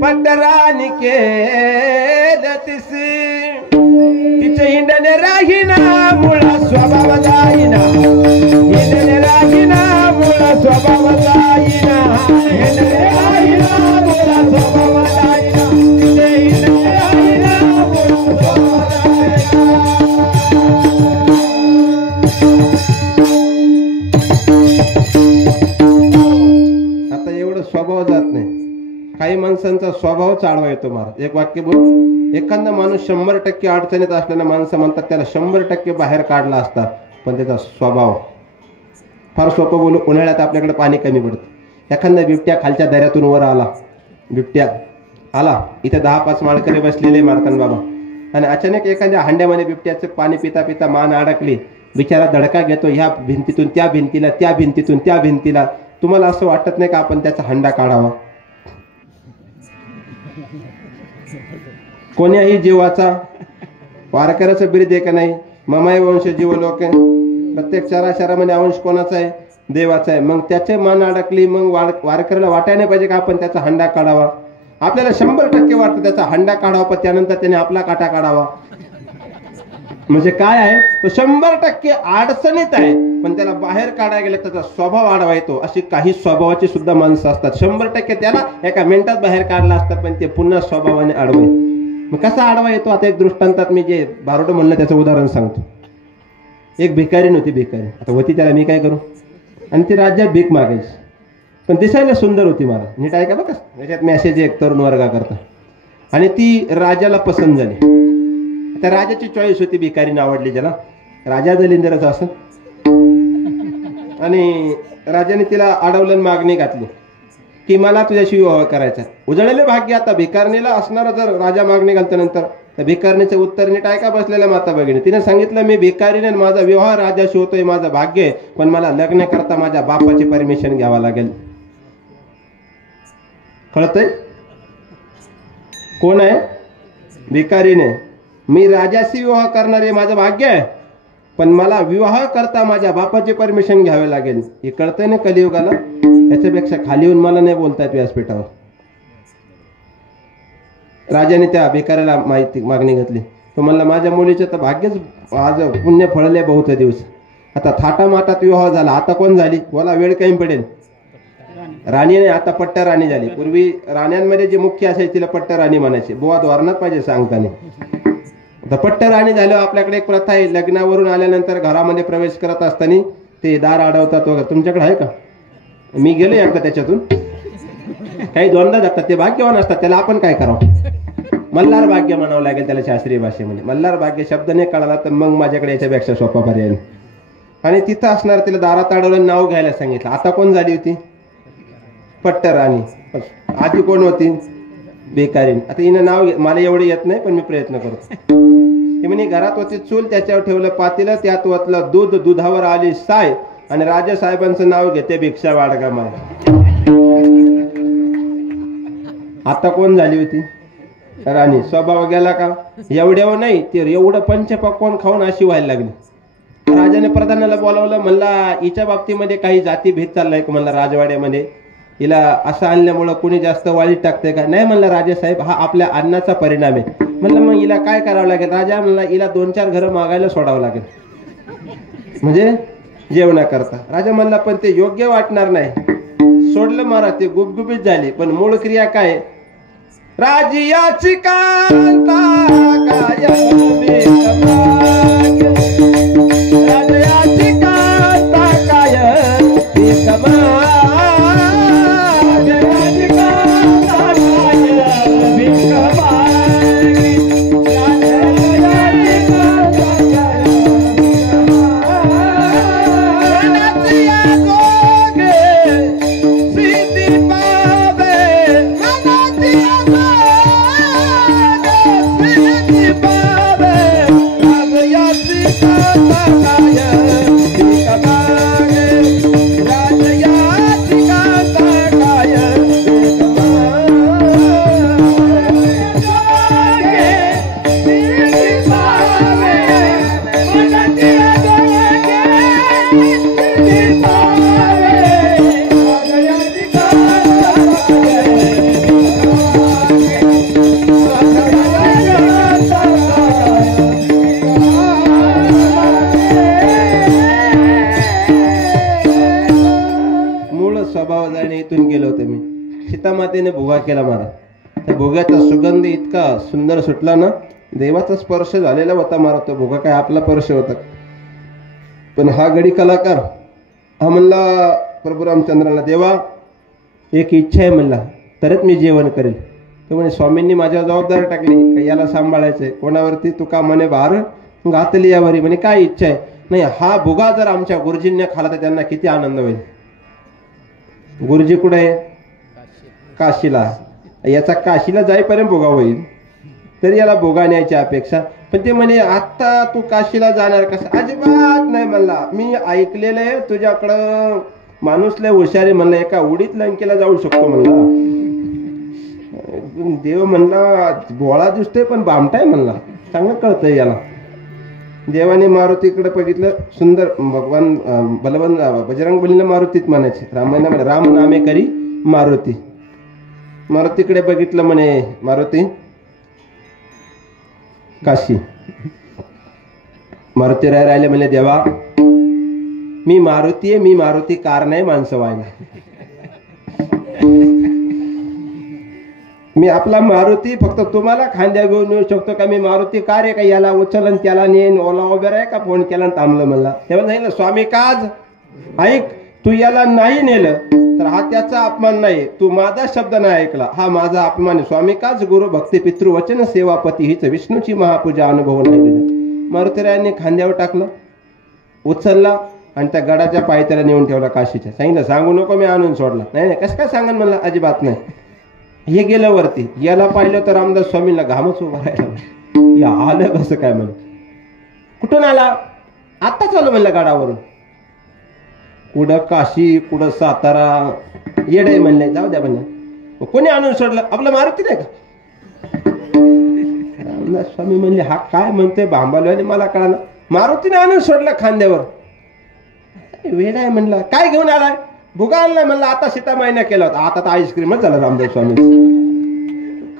पट्टराणी केले तिसी. तिचे हिंडणे राहीना मुळा स्वभाव जाईना, हिंडणे राहीना मुळा स्वभाव जाईना, हिंडणे राहीना मुळा स्वभाव जाईना, तिचे हिंडणे राहीना मुळा स्वभाव जाईना. आता एवढं स्वभाव जात नाही. काही माणसांचा स्वभाव चालवा येतो महाराज. एक वाक्य बोल, एखादा माणूस 100% अडचणीत असलेला माणसं म्हणतात त्याला 100% बाहेर काढला असता, पण त्याचा स्वभाव फार सोपं बोलू. उन्हाळ्यात आपल्याकडे पाणी कमी पडतं, एखादा बिबट्या खालच्या दऱ्यातून वर आला, बिबट्या आला, इथे 10-5 माळकरी बसलेले मारतान बाबा, आणि अचानक एखाद्या हांड्यामध्ये बिबट्याचं पाणी पिता पिता मान अडकली, बिचारा धडका घेतो ह्या भिंतीतून त्या भिंतीला, त्या भिंतीतून त्या भिंतीला. तुम्हाला असं वाटत नाही का आपण त्याचा हंडा काढावा? कोण्याही जीवाचा वारकऱ्याचं बिरुद आहे का नाही, ममाय वंश जीव लोक, प्रत्येक चराचरामध्ये अंश कोणाचा आहे, देवाचा आहे. मग त्याचे मन अडकली, मग वारकऱ्याला वाटायला नाही पाहिजे का आपण त्याचा हंडा काढावा? आपल्याला 100% वाटतं त्याचा हंडा काढावा, पण त्यानंतर त्याने आपला काटा काढावा. म्हणजे काय आहे, तो 100% अडचणीत आहे, पण त्याला बाहेर काढायला गेलं त्याचा स्वभाव आडवा येतो. अशी काही स्वभावाची सुद्धा माणसं असतात, 100% त्याला एका मिनिटात बाहेर काढला असतं, पण ते पुन्हा स्वभावाने आडवे. मग कसा आडवा येतो? आता एक दृष्टांतात मी जे बारोड म्हणलं त्याचं उदाहरण सांगतो. एक भिकारी नव्हती, भिकारी आता होती, त्याला मी काय करू, आणि ती राज्यात भीक मागायची, पण दिसायला सुंदर होती. मला नीट ऐका बघा, याच्यात मेसेज एक तरुण वर्गा करता. आणि ती राजाला पसंत झाली. त्या राजाची चॉईस होती, भिकारीने आवडली ज्याला, राजा दलिंदरच असं. आणि राजाने तिला अडवलं, मागणी घातली की मला तुझ्याशी विवाह करायचा. उजळले भाग्य आता भिकारणीला असणारा. जर राजा मागणी घालल्यानंतर त्या भिकारणीचं उत्तर नीट ऐका बसलेल्या माता भगिनी. तिने सांगितलं, मी भिकारीने, माझा विवाह राजाशी होतोय, माझं भाग्य आहे, पण मला लग्न करता माझ्या बापाची परमिशन घ्यावा लागेल. कळतंय कोण आहे? भिकारीने. मी राजाशी विवाह करणारे, माझं भाग्य आहे, पण मला विवाह करता माझ्या बापाचे परमिशन घ्यावे लागेल. हे कळतंय ना कलियुगाला. याच्यापेक्षा खाली येऊन मला नाही बोलतायत व्यासपीठावर. राजाने त्या भिकाऱ्याला माहिती मागणी घातली. तो म्हणला माझ्या मुलीचं तर भाग्यच आज पुण्य फळले बहुत दिवस. आता थाटामाटात विवाह झाला. आता कोण झाली बोला, वेळ काही पडेल. राणी नाही, आता पट्ट्या राणी झाली. पूर्वी राण्यांमध्ये जे मुख्य असायचे तिला पट्ट्या राणी म्हणायचे. बुवा धोरणात पाहिजे सांगताना. आता पट्ट्या राणी झाल्यावर आपल्याकडे एक प्रथा आहे. लग्नावरून आल्यानंतर घरामध्ये प्रवेश करत असताना ते दार अडवतात वगैरे. तुमच्याकडे आहे का? मी गेलो एकदा त्याच्यातून. काही दोनदा जातात. ते भाग्यवान असतात. त्याला आपण काय करावं? मल्हार भाग्य म्हणावं लागेल त्याला शास्त्रीय भाषेमध्ये. मल्हार भाग्य शब्द नाही कळाला तर मग माझ्याकडे याच्यापेक्षा सोपा पर्याय नाही. आणि तिथं असणार तिला दारात अडवलं, नाव घ्यायला सांगितलं. आता कोण झाली होती? पट्ट्या राणी. आधी कोण होती? बेकारीन. आता हिनं नाव मला एवढं येत नाही पण मी प्रयत्न करतो. ती म्हणे घरात होती चूल, त्याच्यावर ठेवलं पातेलं, त्यात ओतलं दूध, दुधावर आली साय आणि राजा साहेबांचं नाव घेते भिक्षा वाडगा मला. आता कोण झाली होती? राणी. स्वभाव गेला का? एवढ्यावर नाही ते एवढं पंचपक्वान्न खाऊन अशी व्हायला लागली. राजाने प्रधानाला बोलावलं. म्हणला हिच्या बाबतीमध्ये काही जातीभेद चाललाय का म्हणला राजवाड्यामध्ये? हिला असं आणल्यामुळं कोणी जास्त वाळीत टाकतंय का? नाही म्हणला राजासाहेब, हा आपल्या अन्नाचा परिणाम आहे. म्हणलं मग हिला काय करावं लागेल? राजा म्हणला हिला 2-4 घरं मागायला सोडावं लागेल म्हणजे जेवणा करता. राजा म्हणला पण ते योग्य वाटणार नाही. सोडलं मारा, ते गुबगुबीत झाली. पण मूळ क्रिया काय? राजियाची कांता काय राजयाची कांता काय सीतामातेने भोगा केला मारा. त्या भोग्याचा सुगंध इतका सुंदर सुटला ना, देवाचा स्पर्श झालेला होता मारा. तो भोगा काय आपला स्पर्श होता. पण हा गडी कलाकार हा म्हणला प्रभू रामचंद्राला, देवा एक इच्छा आहे म्हणला, तरच मी जेवण करेल. तो म्हणे स्वामींनी माझ्यावर जबाबदारी टाकली का याला सांभाळायचंय. कोणावरती? तुका म्हणे भार घातली यावरी. म्हणे काय इच्छा आहे? नाही, हा भोगा जर आमच्या गुरुजींनी खाला तर त्यांना किती आनंद होईल. गुरुजी कुठे आहे? काशीला. याचा काशीला जाईपर्यंत भोगा होईल तरी याला भोगा न्यायची अपेक्षा. पण ते म्हणे आता तू काशीला जाणार कसं? अजिबात नाही म्हणला. मी ऐकलेलं आहे तुझ्याकडं माणूस लय हुशार आहे म्हणलं, एका उडीत लंकेला जाऊ शकतो म्हणला. देव म्हणला बोळा दिसतोय पण बामटाय म्हणला, चांगलं कळतंय याला. देवाने मारुतीकडे बघितलं. सुंदर भगवान बलवान बजरंग बलीला मारुतीत म्हणायचे. रामायणामध्ये राम नामे करी मारुती. मारुतीकडे बघितलं म्हणे, मारुती काशी. मारुती राहिले म्हणे, देवा मी मारुती आहे, मी मारुती कार नाही माणसं व्हायला. मी आपला मारुती फक्त तुम्हाला खांद्या घेऊन येऊ शकतो का? मी मारुती कार आहे का याला उचलन त्याला नेन ओला उभे आहे का? फोन केला थांबलं म्हणला. तेव्हा नाही ना स्वामी काज ऐक, तू याला नाही नेलं तर हा त्याचा अपमान नाही. तू माझा शब्द नाही ऐकला हा माझा अपमान. स्वामी काज गुरु भक्ती पितृ वचन सेवापती हीच विष्णूची महापूजा अनुभव नाही. मारुतीरायांनी खांद्यावर टाकलं, उचलला आणि त्या गडाच्या पायथ्याला नेऊन ठेवला काशीच्या. सांगितलं सांगू नको मी आणून सोडला. नाही नाही कसं काय सांगन म्हणला, अजिबात नाही. हे गेलं वरती. याला पाहिलं तर रामदास स्वामींना घामच उभा राहिला. या आलं कसं काय म्हणलं. कुठून आला? आता चालू म्हणलं गडावरून. कुठं काशी कुठं सातारा येडे म्हणले. जाऊ द्या म्हणलं. कोणी आणून सोडलं? आपलं मारुती नाही का? रामदास स्वामी म्हणले हा काय म्हणतोय भांबालो आणि मला कळालं. मारुतीने आणून सोडलं खांद्यावर. वेड आहे म्हणला. काय घेऊन आलाय? भुगा आणलाय म्हणला. आता सीतामाईने केला होता. आता तर आईस्क्रीमच झालं रामदेव स्वामी.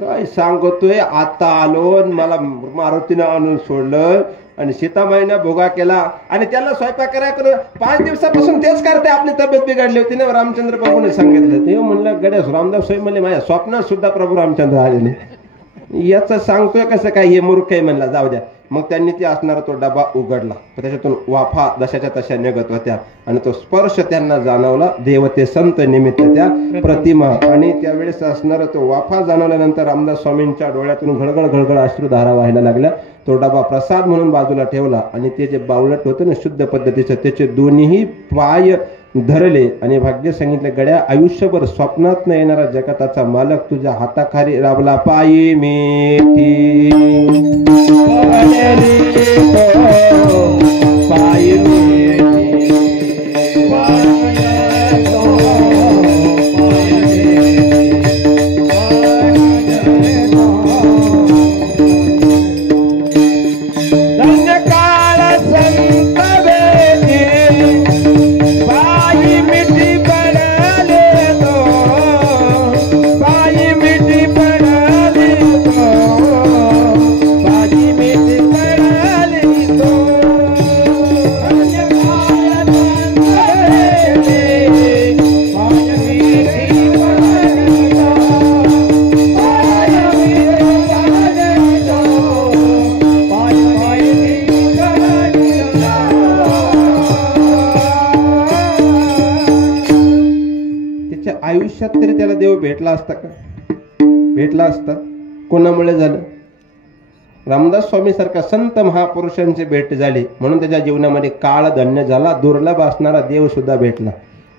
काय सांगतोय, आता आलो मला मारुतीने आणून सोडलं आणि सीतामाईने भोगा केला आणि त्याला स्वयंपाक करायला करून 5 दिवसापासून तेच करते. आपली तब्येत बिघडली होती ना, रामचंद्र प्रभूने सांगितलं. ते म्हणलं गड्यास रामदेव स्वामी म्हणले माझ्या स्वप्नात सुद्धा प्रभू रामचंद्र आलेले. याचं सांगतोय कसं काय, हे मूर्ख आहे म्हणला. जाऊ द्या. मग त्यांनी ते असणारा तो डबा उघडला. त्याच्यातून वाफा जशाच्या तशा निघत होत्या आणि तो स्पर्श त्यांना जाणवला. देवते संत निमित्त त्या प्रतिमा. आणि त्यावेळेस असणारा तो वाफा जाणवल्यानंतर रामदास स्वामींच्या डोळ्यातून घळघळ घळघळ अश्रुधारा व्हायला लागल्या. तो डबा प्रसाद म्हणून बाजूला ठेवला आणि ते जे बावलट होतं ना शुद्ध पद्धतीचं, त्याचे दोन्ही पाय धरले आणि भाग्य सांगितले, गड्या आयुष्यभर स्वप्नात न येणारा जगताचा मालक तुझ्या हाताखाली राबला. पायी मेथी पायी आयुष्यात तरी त्याला देव भेटला असता का? भेटला असता. कोणामुळे झालं? रामदास स्वामी सारख्या संत महापुरुषांची भेट झाली म्हणून त्याच्या जीवनामध्ये काळ धन्य झाला. दुर्लभ असणारा देव सुद्धा भेटला.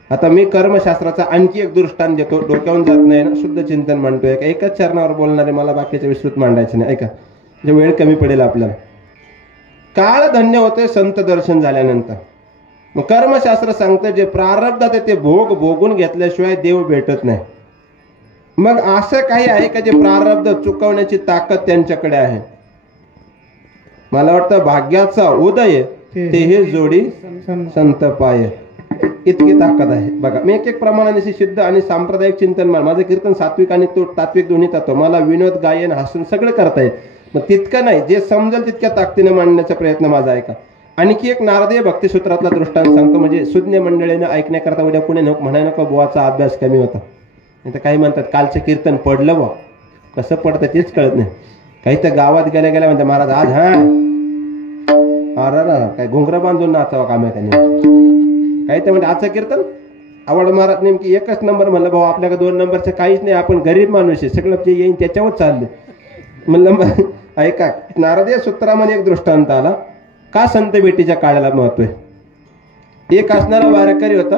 आता मी कर्मशास्त्राचा आणखी एक दृष्टांत देतो. डोक्यावरून जात नाही ना, शुद्ध चिंतन मांडतोय. एकच चरणावर बोलणारे, मला बाकीचे विस्तृत मांडायचे नाही. ऐका, जे वेळ कमी पडेल आपल्याला. काळ धन्य होते संत दर्शन झाल्यानंतर. मग कर्मशास्त्र सांगतं जे प्रारब्धात आहे ते भोग भोगून घेतल्याशिवाय देव भेटत नाही. मग असं काही आहे का जे प्रारब्ध चुकवण्याची ताकद त्यांच्याकडे आहे? मला वाटतं भाग्याचा उदय ते हे जोडी संत पाय, इतकी ताकद आहे. बघा, मी एक प्रमाणाने सिद्ध आणि सांप्रदायिक चिंतन माझं कीर्तन सात्विक आणि तो तात्विक दोन्ही तत्व. मला विनोद, गायन, हसून सगळं करता येईल. मग तितकं नाही, जे समजेल तितक्या ताकदीने मांडण्याचा प्रयत्न माझा आहे का. आणखी एक नारदीय भक्तिसूत्रातला दृष्टांत सांगतो. म्हणजे सुज्ञ मंडळीनं ऐकण्याकरता उद्या पुणे म्हणाय नको बुवाचा अभ्यास कमी होता. नाही तर काही म्हणतात कालचं कीर्तन पडलं बा, कसं पडतं तेच कळत नाही. काही तर गावात गेल्या गेल्या म्हणतात महाराज आज अरे काय घुंगरं बांधून नाचावं काम आहे त्यांनी. काही तर म्हणजे आजचं कीर्तन आवड महाराज नेमकी एकच नंबर. म्हणलं भाऊ आपल्याकडे 2 नंबरचं काहीच नाही, आपण गरीब माणूस आहे, सगळं जे येईन त्याच्यावर चालले. म्हणलं ऐका, नारदीय सूत्रामध्ये एक दृष्टांत आला का संत भेटीच्या काळाला महत्व आहे. एक असणारा वारकरी होता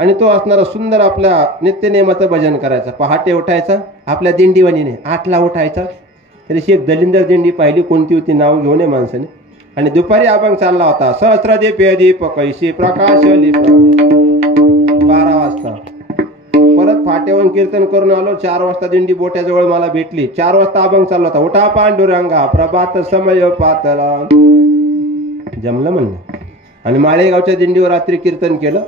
आणि तो असणारा सुंदर आपल्या नित्यनेमाचं भजन करायचा. पहाटे उठायचा आपल्या दिंडीवाणीने, 8ला उठायचा. तरी एक दलिंदर दिंडी पाहिली, कोणती होती नाव घेऊन माणसाने. आणि दुपारी अभंग चालला होता, सहस्रदीप दीप कैशी प्रकाश 12 वाजता. परत फाट्यावरून कीर्तन करून आलो. 4 वाजता दिंडी बोट्याजवळ मला भेटली. 4 वाजता अभंग चालला होता, उठा पांडुरंगा प्रभात समय पातला. जमलं म्हणलं. आणि माळेगावच्या दिंडीवर रात्री कीर्तन केलं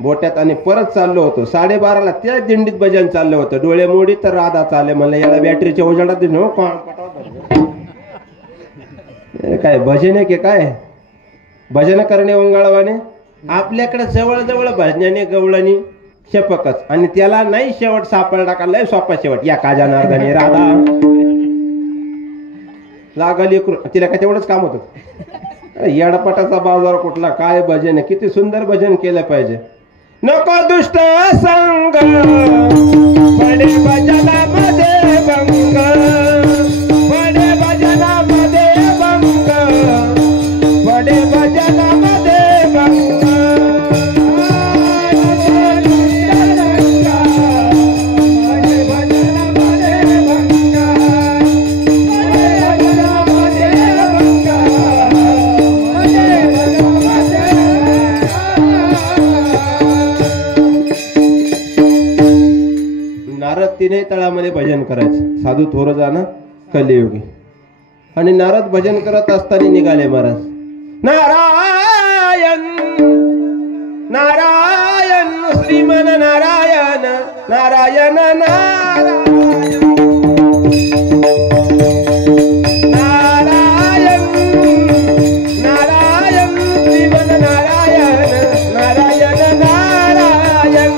बोट्यात आणि परत चाललो होतो. 12:30ला त्या दिंडीत भजन चाललं होतं. डोळे मोडी तर राधा चाले. म्हणलं याला बॅटरीच्या उजेडात काय भजन आहे की काय? भजन करणे ओंगाळवाने. आपल्याकडे जवळ जवळ भजनाने गवळणी शपकच, आणि त्याला नाही शेवट सापडला का लय सोपा शेवट. या का जाणार धने राधा लागली, तिला काय तेवढंच काम होतं. येडपटाचा बाजार कुठला, काय भजन आहे, किती सुंदर भजन केलं पाहिजे. नको दुष्ट संग पडे भजनामध्ये भंग, पडे भजनामध्ये भंग, पडे भजनामध्ये भंग. नारद 3 तळामध्ये भजन करायचं. साधू थोर जाणं कलियुगी. आणि नारद भजन करत असताना निघाले महाराज. नारायण नारायण श्रीमन नारायण नारायण नारायण नारायण नारायण श्रीमन नारायण नारायण नारायण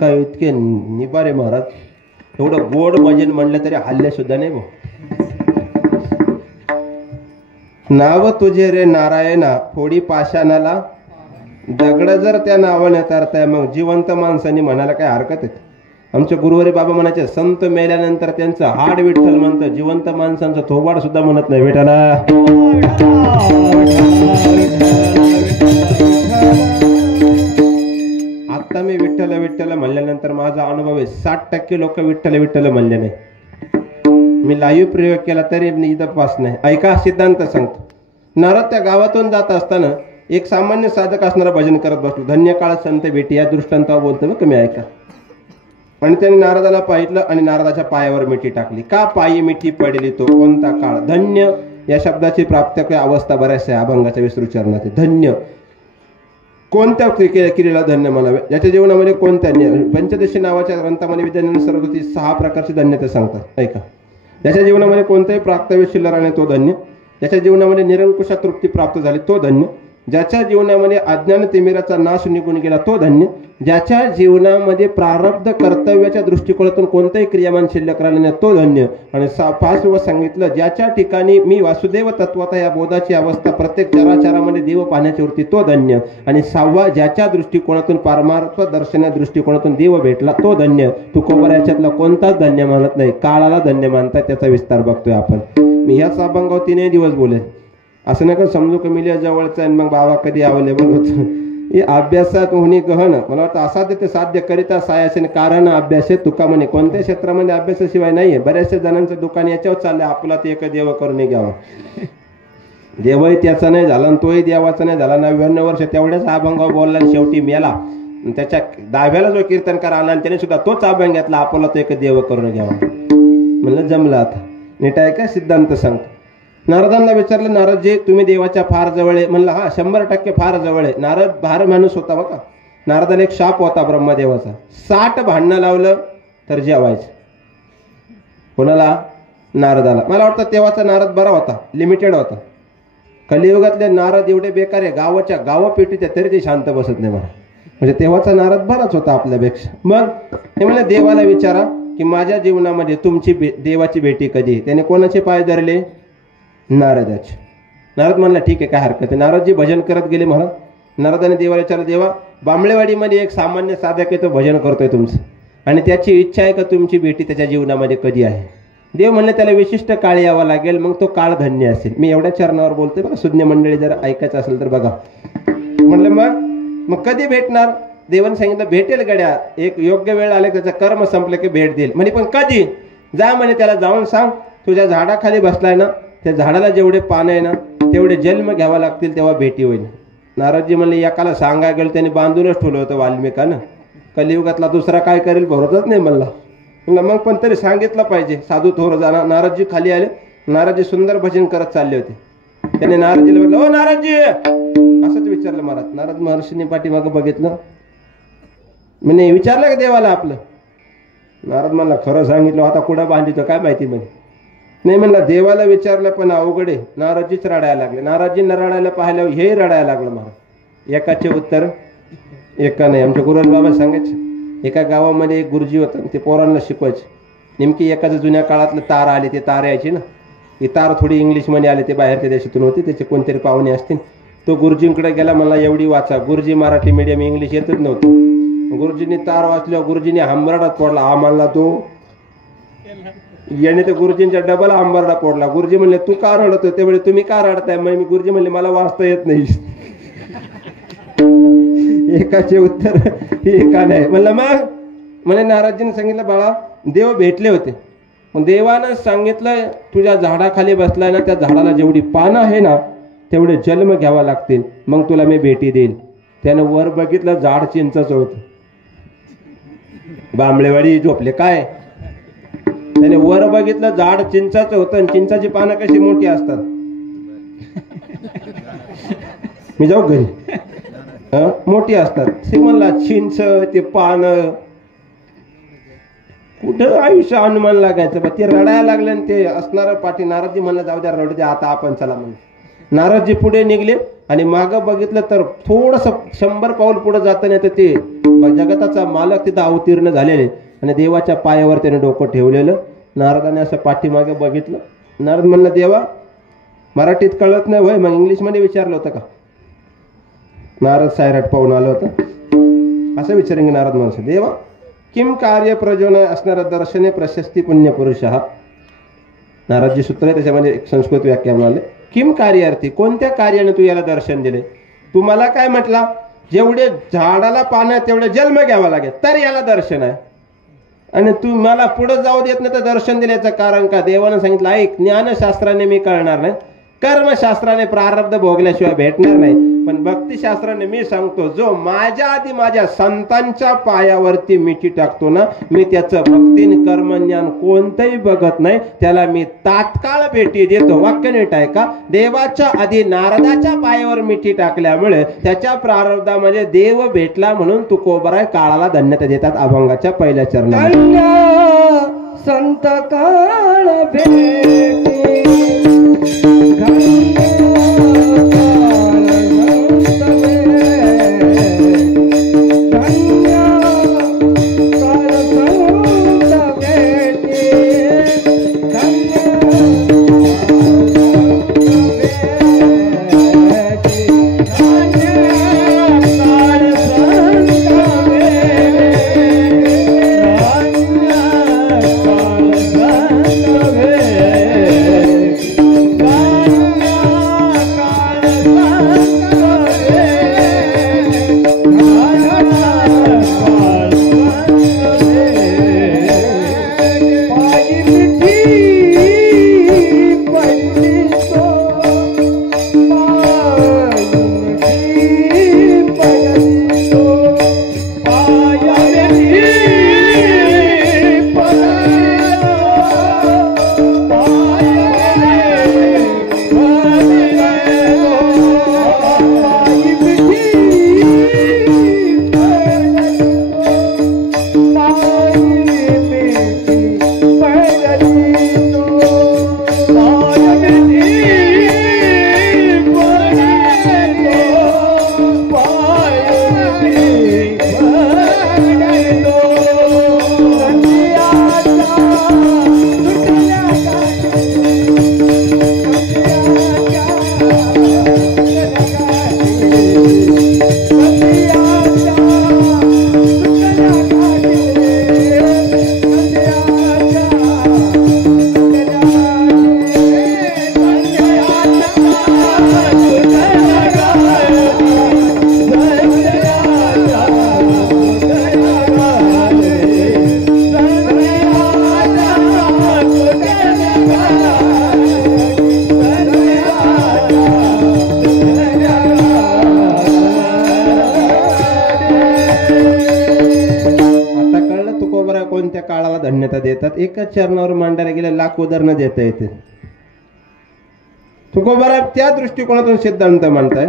काय इतके निबारे महाराज, एवढं गोड भजन म्हणलं तरी हल्ले सुद्धा नाही भाऊ. नाव तुझे रे नारायणा फोडी पाषाणाला, दगड जर त्या नावाने तरताय मग जिवंत माणसांनी म्हणायला काय हरकत आहे. आमचे गुरुवारी बाबा म्हणायचे संत मेल्यानंतर त्यांचं हाड विठ्ठल म्हणतं, जिवंत माणसांचं थोबाड सुद्धा म्हणत नाही विठ्ठला. आता मी विठ्ठल विठ्ठल म्हणल्यानंतर माझा अनुभव आहे 60% लोक विठ्ठल विठ्ठल म्हणले नाही. मी लाईव्ह प्रयोग केला तरी इथं पास नाही. ऐका सिद्धांत सांगतो. नारद त्या गावातून जात असताना एक सामान्य साधक असणारा भजन करत बसलो. धन्य काळ संत भेटी या दृष्टांतावर बोलतो बघ मी, ऐका. आणि त्याने नारदाला पाहिलं आणि नारदाच्या पायावर मिठी टाकली. का पायी मिठी पडली तो कोणता काळ. धन्य या शब्दाची प्राप्त अवस्था बऱ्याचशा अभंगाच्या विस्तृत चरणात. धन्य कोणत्या क्रियेला धन्य म्हणावे, ज्याच्या जीवनामध्ये कोणत्या पंचदशी नावाच्या ग्रंथामध्ये विद्यानंद सरस्वती 6 प्रकारची धन्यता सांगतात. ऐका. ज्याच्या जीवनामध्ये कोणताही प्राप्तव्य शिल्लक राहणे तो धन्य, ज्याच्या जीवनामध्ये निरंकुश तृप्ती प्राप्त झाली तो धन्य, ज्याच्या जीवनामध्ये अज्ञान तिमिराचा नाश निघून गेला तो धन्य, ज्याच्या जीवनामध्ये प्रारब्ध कर्तव्याच्या दृष्टिकोनातून कोणताही क्रियामान शिल्लक राहिला नाही तो धन्य. आणि 5 सांगितलं ज्याच्या ठिकाणी मी वासुदेव तत्वता या बोधाची अवस्था प्रत्येक चराचरामध्ये देव पाहण्याची वृत्ती तो धन्य. आणि 6 ज्याच्या दृष्टिकोनातून पारमार्थ दर्शना दृष्टिकोनातून देव भेटला तो धन्य. तुकोबर याच्यातला कोणताच धन्य मानत नाही, काळाला धन्य मानतात. त्याचा विस्तार बघतोय आपण. मी ह्याच अभंगावर 3 दिवस बोलेन. असं नका समजू की मिल्या जवळचं आणि मग बाबा कधी अवेलेबल होतं. हे अभ्यासात होणे गहन मला वाटतं असाध्य ते साध्य करिता सायासेने कारण अभ्यास आहे. तुका म्हणे कोणत्या क्षेत्रामध्ये अभ्यासाशिवाय नाहीये. बऱ्याचशा जणांचं दुकान याच्यावर चाललंय आपला ते एक देव करून घ्यावा. देवही त्याचा नाही झाला आणि तोही देवाचा नाही झाला. 99 वर्ष तेवढ्याच अभंगावर बोलला आणि शेवटी मेला. त्याच्या 10व्याला जो कीर्तनकार आला आणि त्याने सुद्धा तोच अभंग घेतला आपला तो एक देव करून घ्यावा. म्हणलं जमलं आता. नीट आहे का सिद्धांत सांगतो. नारदांना विचारलं नारदजी तुम्ही देवाच्या फार जवळ आहे. म्हणलं हा 100% फार जवळ आहे. नारद भार माणूस होता बघा. नारदाला एक शाप होता ब्रह्मदेवाचा. 60 भांडणं लावलं तर जेवायचं. कोणाला. नारदाला. मला वाटतं तेव्हाचा नारद बरा होता, लिमिटेड होता. कलियुगातले नारद एवढे बेकार आहे गावाच्या गावापेटीच्या तरी ते शांत बसत नाही मला. म्हणजे तेव्हाचा नारद बराच होता आपल्यापेक्षा. मग ते म्हणले देवाला विचारा की माझ्या जीवनामध्ये तुमची देवाची भेटी कधी. त्याने कोणाचे पाय धरले. नारदाचे. नारद म्हणला ठीक आहे काय हरकत आहे. नारदजी भजन करत गेले. महाराज नारदाने देवाला विचारलं देवा बांबळेवाडीमध्ये एक सामान्य साधक आहे तो भजन करतोय तुमचं आणि त्याची इच्छा आहे का तुमची भेटी त्याच्या जीवनामध्ये कधी आहे. देव म्हणले त्याला विशिष्ट काळ यावा लागेल मग तो काळ धन्य असेल. मी एवढ्या चरणावर बोलतोय बघा. सुज्ञ मंडळी जर ऐकायचं असेल तर बघा. म्हणलं मग कधी भेटणार. देवाने सांगितलं भेटेल गड्या एक योग्य वेळ आले त्याचं कर्म संपलं की भेट देईल. म्हणे पण कधी. जा म्हणे त्याला जाऊन सांग तुझ्या झाडाखाली बसलाय ना त्या झाडाला जेवढे पानं आहे ना तेवढे जन्म घ्यावा लागतील तेव्हा भेटी होईल. नारदजी म्हणले एकाला सांगायला गेलं त्याने बांधूनच ठेवलं होतं वाल्मिकानं. कलियुगातला दुसरा काय करेल भरोसाच नाही म्हणला. मग पण तरी सांगितलं पाहिजे. साधू थोर जाणार. नारदजी खाली आले. नारदजी सुंदर भजन करत चालले होते. त्याने नारदजीला म्हटलं ओ नारदजी असंच विचारलं महाराज. नारद महर्षींनी पाठीमागं बघितलं. म्हणे विचारलं का देवाला आपलं. नारद म्हणला खरं सांगितलं आता कुठं बांधितो काय माहिती म्हणे. नाही म्हणलं देवाला विचारलं पण अवघड आहे. नारदजीच रडायला लागले. नारदजींना रडायला पाहिलं हेही रडायला लागलं महाराज. एकाचे उत्तर एका नाही. आमच्या गुरुजी बाबा सांगायचे, एका गावामध्ये एक गुरुजी होता, ते पोरांना शिकवायचे. नेमकी एकाच जुन्या काळातलं तार आले, ते तार यायचे ना, ती तार थोडी इंग्लिशमध्ये आले, ते बाहेरच्या देशातून होते, त्याचे कोणतरी पाहुणे असतील. तो गुरुजींकडे गेला, मला एवढी वाचा. गुरुजी मराठी मीडियम, इंग्लिश येतच नव्हतं. गुरुजींनी तार वाचल्यावर गुरुजींनी हंबरडात पडला, आम्हाला तो याने तर गुरुजींच्या डबल आंबरडा फोडला. गुरुजी म्हणले, तू का रडतो? ते म्हणजे तुम्ही का रडताय? मी गुरुजी म्हणले, मला वाचता येत नाही. एकाचे उत्तर एका नाही. म्हणलं मग? म्हणे नारदजीने सांगितलं, बाळा देव भेटले होते, मग देवानं सांगितलं तुझ्या झाडाखाली बसलाय ना, त्या झाडाला जेवढी पानं आहे ना तेवढे जन्म घ्यावा लागतील, मग तुला मी भेटी देईल. त्यानं वर बघितलं, झाड चिंचाचं होतं. बांबळेवाडी झोपले काय? त्याने वर बघितलं, झाड चिंचाचं होतं, आणि चिंचाची पानं कशी मोठी असतात. मी जाऊ घरी, मोठी असतात. ते म्हणला चिंच ते पान कुठं आयुष्य अनुमान लागायचं. ते रडायला लागले आणि ते असणार पाठी. नारदजी म्हणलं, जाऊ द्या रडू द्या, आता आपण चला म्हणून. नारदजी पुढे निघले आणि मागं बघितलं तर थोडस 100 पाऊल पुढे जाताना ते जगताचा मालक तिथं अवतीर्ण झालेले आणि देवाच्या पायावर त्याने डोकं ठेवलेलं. नारदाने असं पाठीमागे बघितलं. नारद म्हणलं, देवा मराठीत कळत नाही होय, मग इंग्लिशमध्ये विचारलं होतं का? नारद सायराट पाहून आलं होतं. असं विचारेंगे नारद म्हणून, देवा किम कार्य प्रयोजन असणारा दर्शने प्रशस्ती पुण्य पुरुष. नारदजी सूत्र आहे, त्याच्यामध्ये एक संस्कृत व्याख्यान आले. किम कार्यार्थी, कोणत्या कार्याने तू याला दर्शन दिले? तू मला काय म्हटला, जेवढे झाडाला पानं तेवढे जन्म घ्यावा लागेल तर याला दर्शन आहे, आणि तू मला पुढे जाऊ देत नाही तर दर्शन दिल्याचं कारण का? देवानं सांगितलं, ऐक, ज्ञानशास्त्राने मी कळणार नाही, कर्मशास्त्राने प्रारब्ध भोगल्याशिवाय भेटणार नाही, पण भक्तिशास्त्राने मी सांगतो, जो माझ्या आधी माझ्या संतांच्या पायावरती मिठी टाकतो ना, मी त्याचं भक्तीन कर्मज्ञान कोणतंही बघत नाही, त्याला मी तात्काळ भेटी देतो. वाक्य नीट आहे का? देवाच्या आधी नारदाच्या पायावर मिठी टाकल्यामुळे त्याच्या प्रारब्धामध्ये देव भेटला म्हणून तुकोबराय काळाला धन्यता देतात अभंगाच्या पहिल्या चरणात. संत काळ भेटी देतात. एकाच चरणावर मांडायला गेल्या लाख उदाहरणं देता येते. तुकोबारा त्या दृष्टिकोनातून सिद्धांत मांडताय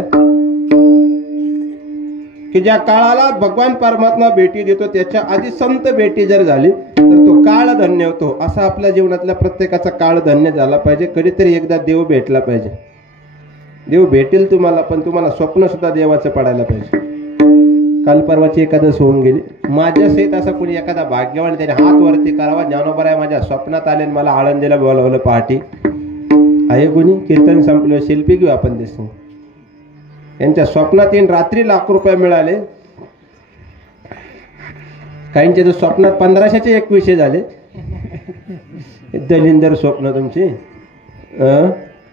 की ज्या काळाला भगवान परमात्मा भेटी देतो त्याच्या आधी संत भेटी जर झाली तर तो काळ धन्य होतो. असा आपल्या जीवनातल्या प्रत्येकाचा काळ धन्य झाला पाहिजे. कधीतरी एकदा देव भेटला पाहिजे. देव भेटेल तुम्हाला, पण तुम्हाला स्वप्न सुद्धा देवाचं पडायला पाहिजे. काल परवाची एकादश होऊन गेली. माझ्या सहित असा कोणी एखादा भाग्यवान त्याने हात वरती करावा, ज्ञानोबराय माझ्या स्वप्नात आले मला आळंदीला बोलावलं पहाटे. आहे कोणी? कीर्तन संपलं, शिल्पी घेऊ आपण दिसतो. यांच्या स्वप्नात येऊन रात्री ₹1,00,000 मिळाले. काहींचे तर स्वप्नात 1500चे 2100 झाले. दलिंदर स्वप्न तुमची.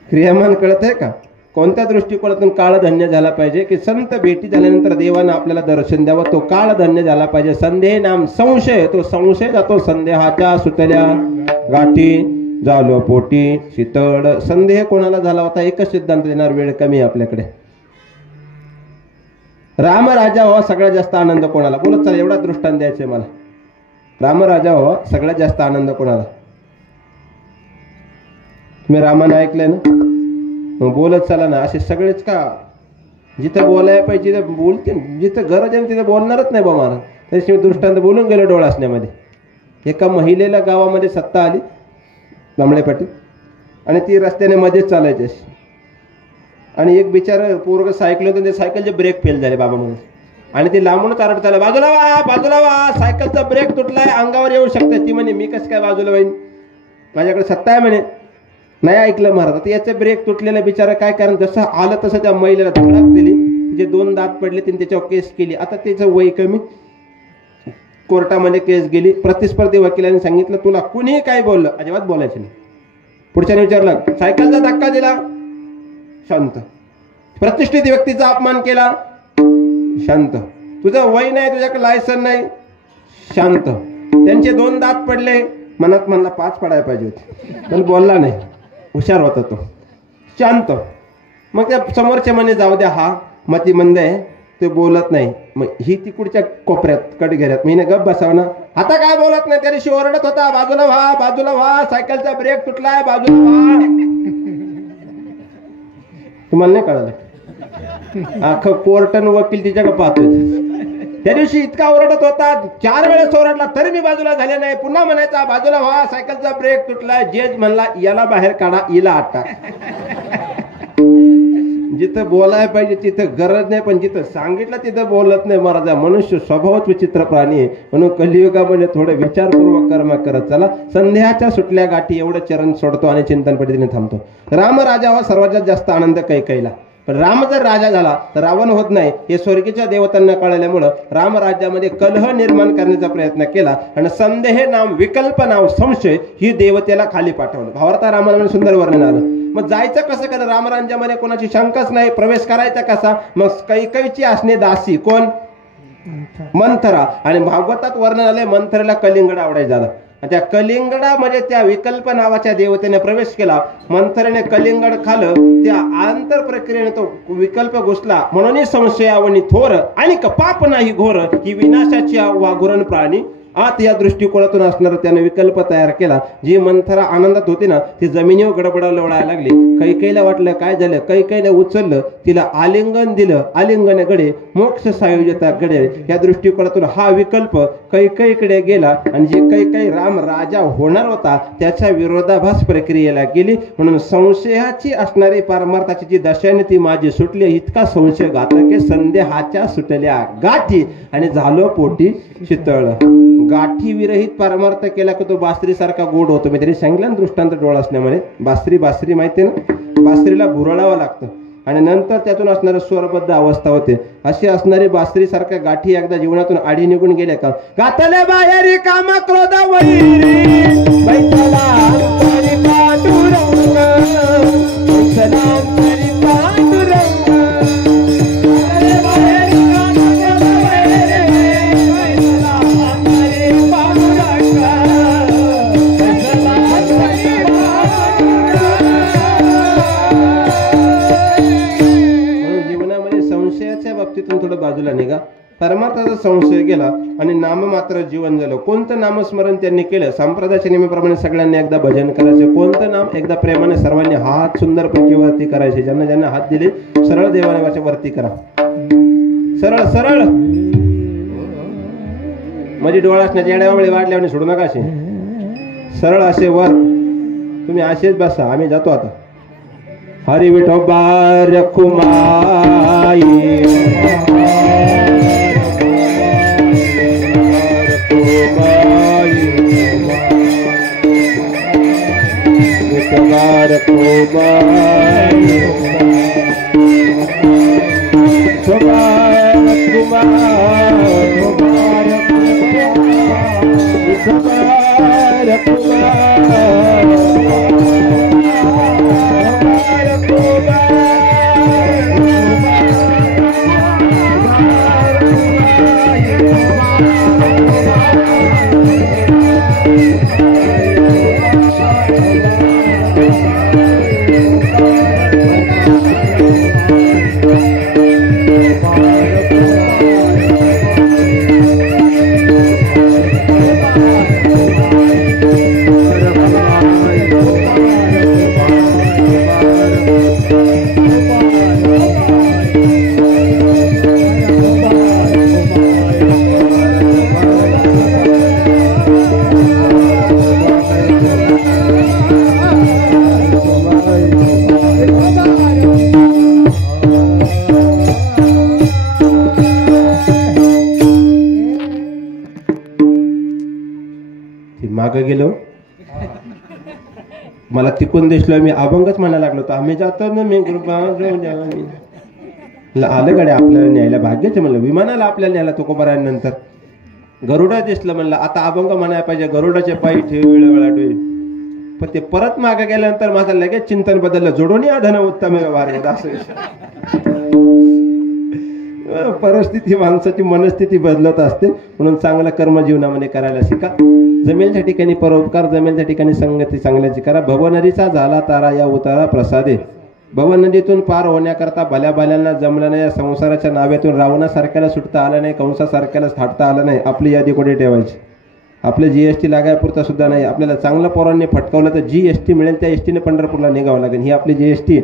क्रियामान कळत आहे का? कोणत्या दृष्टिकोनातून काळ धन्य झाला पाहिजे की संत भेटी झाल्यानंतर देवानं आपल्याला दर्शन द्यावं, तो काळ धन्य झाला पाहिजे. संदेह नाम संशय, तो संशय जातो संदेहाच्या सुटल्या गाठी, झालो पोटी शीतळ. संदेह कोणाला झाला होता? एकच सिद्धांत देणार, वेळ कमी आपल्याकडे. राम राजा व्हा सगळ्यात जास्त आनंद कोणाला? बोलत चला, एवढा दृष्टांत द्यायचंय मला. राम राजा व्हा सगळ्यात जास्त आनंद कोणाला? तुम्ही रामानं ऐकलंय ना? मग बोलत चला ना. असे सगळेच का? जिथं बोलायला पाहिजे तिथं बोलते, जिथं गरज आहे तिथं बोलणारच नाही बा महाराज. त्याशिवाय दृष्टांत बोलून गेलो डोळा असण्यामध्ये. एका महिलेला गावामध्ये सत्ता आली, बांबळे पाटील, आणि ती रस्त्याने मध्येच चालायची अशी. आणि एक बिचारा पोरग सायकल होतं, ते सायकलचे ब्रेक फेल झाले बाबा म्हणून. आणि ती लांबूनच आरडत चालला, बाजूला वा बाजूला वा, सायकलचा ब्रेक तुटलाय, अंगावर येऊ शकते. ती म्हणे मी कसं काय बाजूला वाईन, माझ्याकडे सत्ता आहे म्हणे. नाही ऐकलं महाराज. आता याचे ब्रेक तुटलेला बिचारा काय, कारण जसं आलं तसं त्या महिलेला धडक दिली. तिचे 2 दात पडले, तिने त्याच्यावर केस केली. आता त्याचं वय कमी, कोर्टामध्ये केस गेली. प्रतिस्पर्धी वकिलांनी सांगितलं तुला कुणीही काय बोललं अजिबात बोलायचं नाही. पुढच्याने विचारलं सायकलचा धक्का दिला, शांत. प्रतिष्ठित व्यक्तीचा अपमान केला, शांत. तुझं वय नाही, तुझ्याकडे लायसन नाही, शांत. त्यांचे 2 दात पडले, मनात म्हणला 5 पडायला पाहिजे होते, पण बोलला नाही. हुशार होता तो, शांत. मग त्या समोरच्या म्हणे जाऊ द्या, हा मतिमंद आहे, ते बोलत नाही. मग ही तिकडच्या कोपऱ्यात कटघऱ्यात मी गप बसाव ना. आता काय बोलत नाही, त्या दिवशी ओरडत होता बाजूला व्हा बाजूला व्हा, सायकलचा ब्रेक तुटलाय, बाजूला व्हा. तुम्हाला नाही कळलं? अख्खं कोर्टन वकील तिच्याकडे पाहतोय. त्या दिवशी इतका ओरडत होता, 4 वेळेस ओरडला तरी मी बाजूला झाले नाही. पुन्हा म्हणायचा बाजूला व्हा, सायकलचा ब्रेक तुटलाय. जज म्हणला याला बाहेर काढा, हिला आत टाक. जिथं बोलायला पाहिजे तिथं गरज नाही, पण जिथं सांगितलं तिथं बोलत नाही महाराज. मनुष्य स्वभावच विचित्र प्राणी आहे. म्हणून कलियुगामध्ये थोडं विचारपूर्वक कर्म करत चला. संध्याच्या सुटल्या गाठी एवढं चरण सोडतो आणि चिंतन पद्धतीने थांबतो. राम राजा हा सर्वात जास्त आनंद कैकेयीला. पण राम जर राजा झाला तर रावण होत नाही हे स्वर्गीच्या देवतांना कळल्यामुळं राम राज्यामध्ये कलह निर्माण करण्याचा प्रयत्न केला आणि संदेह नाम विकल्प नाव संशय ही देवतेला खाली पाठवलं. भावार्था रामाला सुंदर वर्णन आलं. मग जायचं कसं कर? रामराज्यामध्ये कोणाची शंकाच नाही. प्रवेश करायचा कसा? मग कैकेयीची असणे दासी कोण? मंथरा. आणि भागवतात वर्णन आलंय मंथरेला कलिंगड आवडायचं झालं. त्या कलिंगडामध्ये त्या विकल्प नावाच्या देवतेने प्रवेश केला. मंथरेने कलिंगड खालं, त्या आंतर प्रक्रियेने तो विकल्प घुसला. म्हणून संशयावनी थोर आणि पाप नाही घोर ही विनाशाची वाघुरण प्राणी आत या दृष्टिकोनातून असणार त्याने विकल्प तयार केला. जी मंथरा आनंदात होती ना ती जमिनीवर गडबडा लोळायला लागली. कैकेयीला वाटलं काय झालं? कैकेयीला उचललं, तिला आलिंगन दिलं. आलिंगन गडे मोक्ष सायुज्यता गडे या दृष्टिकोनातून हा विकल्प कैकेयीकडे गेला आणि जी कैकेयी राम राजा होणार होता त्याच्या विरोधाभास प्रक्रियेला गेली. म्हणून संशयाची असणारी परमार्थाची जी दशाने ती माझी सुटली. इतका संशय घातके संदेहाच्या सुटल्या गाठी आणि झालो पोटी शीतळ. गाठी विरहित परमार्थ केला की तो बासरी सारखा गोड होतो. मी तरी सांगितलं ना दृष्टांत डोळा असण्यामध्ये. बासरी माहिती ना, बासरीला भुरळावं लागतं आणि नंतर त्यातून असणारी स्वरबद्ध अवस्था होते. अशी असणारी बासरी सारख्या गाठी एकदा जीवनातून आडी निघून गेल्या का गातल्या बाहेरी काम क्रोध वैरी बैठला अंतरी पांडुरंग बैठला अंतरी पांडुरंग. थोडं बाजूला निघा. परमार्थाचा संशय गेला आणि नाम मात्र जीवन झालं. कोणतं नामस्मरण त्यांनी केलं? संप्रदायाच्या नियमाप्रमाणे सगळ्यांनी एकदा भजन करायचं. कोणतं नाम? एकदा प्रेमाने सर्वांनी हात सुंदरपैकी वरती करायचे. ज्यांना ज्यांना हात दिले सरळ देवादेवाच्या वरती करा. सरळ सरळ म्हणजे डोळा असण्याच्या येड्यावेळी वाढल्यावर सोडू नका. असे सरळ असे वर तुम्ही असेच बसा. आम्ही जातो आता. हरी विठोबा रखुमाई मागे गेलो, मला तिकून दिसलो, मी अभंगच म्हणायला लागलो तर आम्ही जातो ना, मी आलं गाडी आपल्याला न्यायला, भाग्याचे म्हणलं विमानाला आपल्याला न्यायला तुकोबारायनंतर गरुडा दिसलं, म्हणलं आता अभंग म्हणायला पाहिजे, गरुडाचे पायी ठेव वेळाडोय. पण ते परत मागे गेल्यानंतर माझं लगेच चिंतन बदललं, जोडून या धन उत्तम वारे असं. परिस्थिती माणसाची मनस्थिती बदलत असते, म्हणून चांगलं कर्म जीवनामध्ये करायला शिका. जमेलच्या ठिकाणी परोपकार, जमेलच्या ठिकाणी संगती चांगल्याची करा. भवनदीचा झाला तारा या उतारा प्रसादे. भवनदीतून पार होण्याकरता भल्या भल्यांना जमलं नाही, या संसाराच्या नाव्यातून रावणासारख्याला सुटता आलं नाही, कंसासारख्याला थाटता आलं नाही. आपली यादी कुठे ठेवायची? आपले जीएसटी लागायपुरता सुद्धा नाही. आपल्याला चांगलं पोरांनी फटकावलं तर जीएसटी मिळेल, त्या एसटीने पंढरपूरला निघावं लागेल. ही आपली जीएसटी.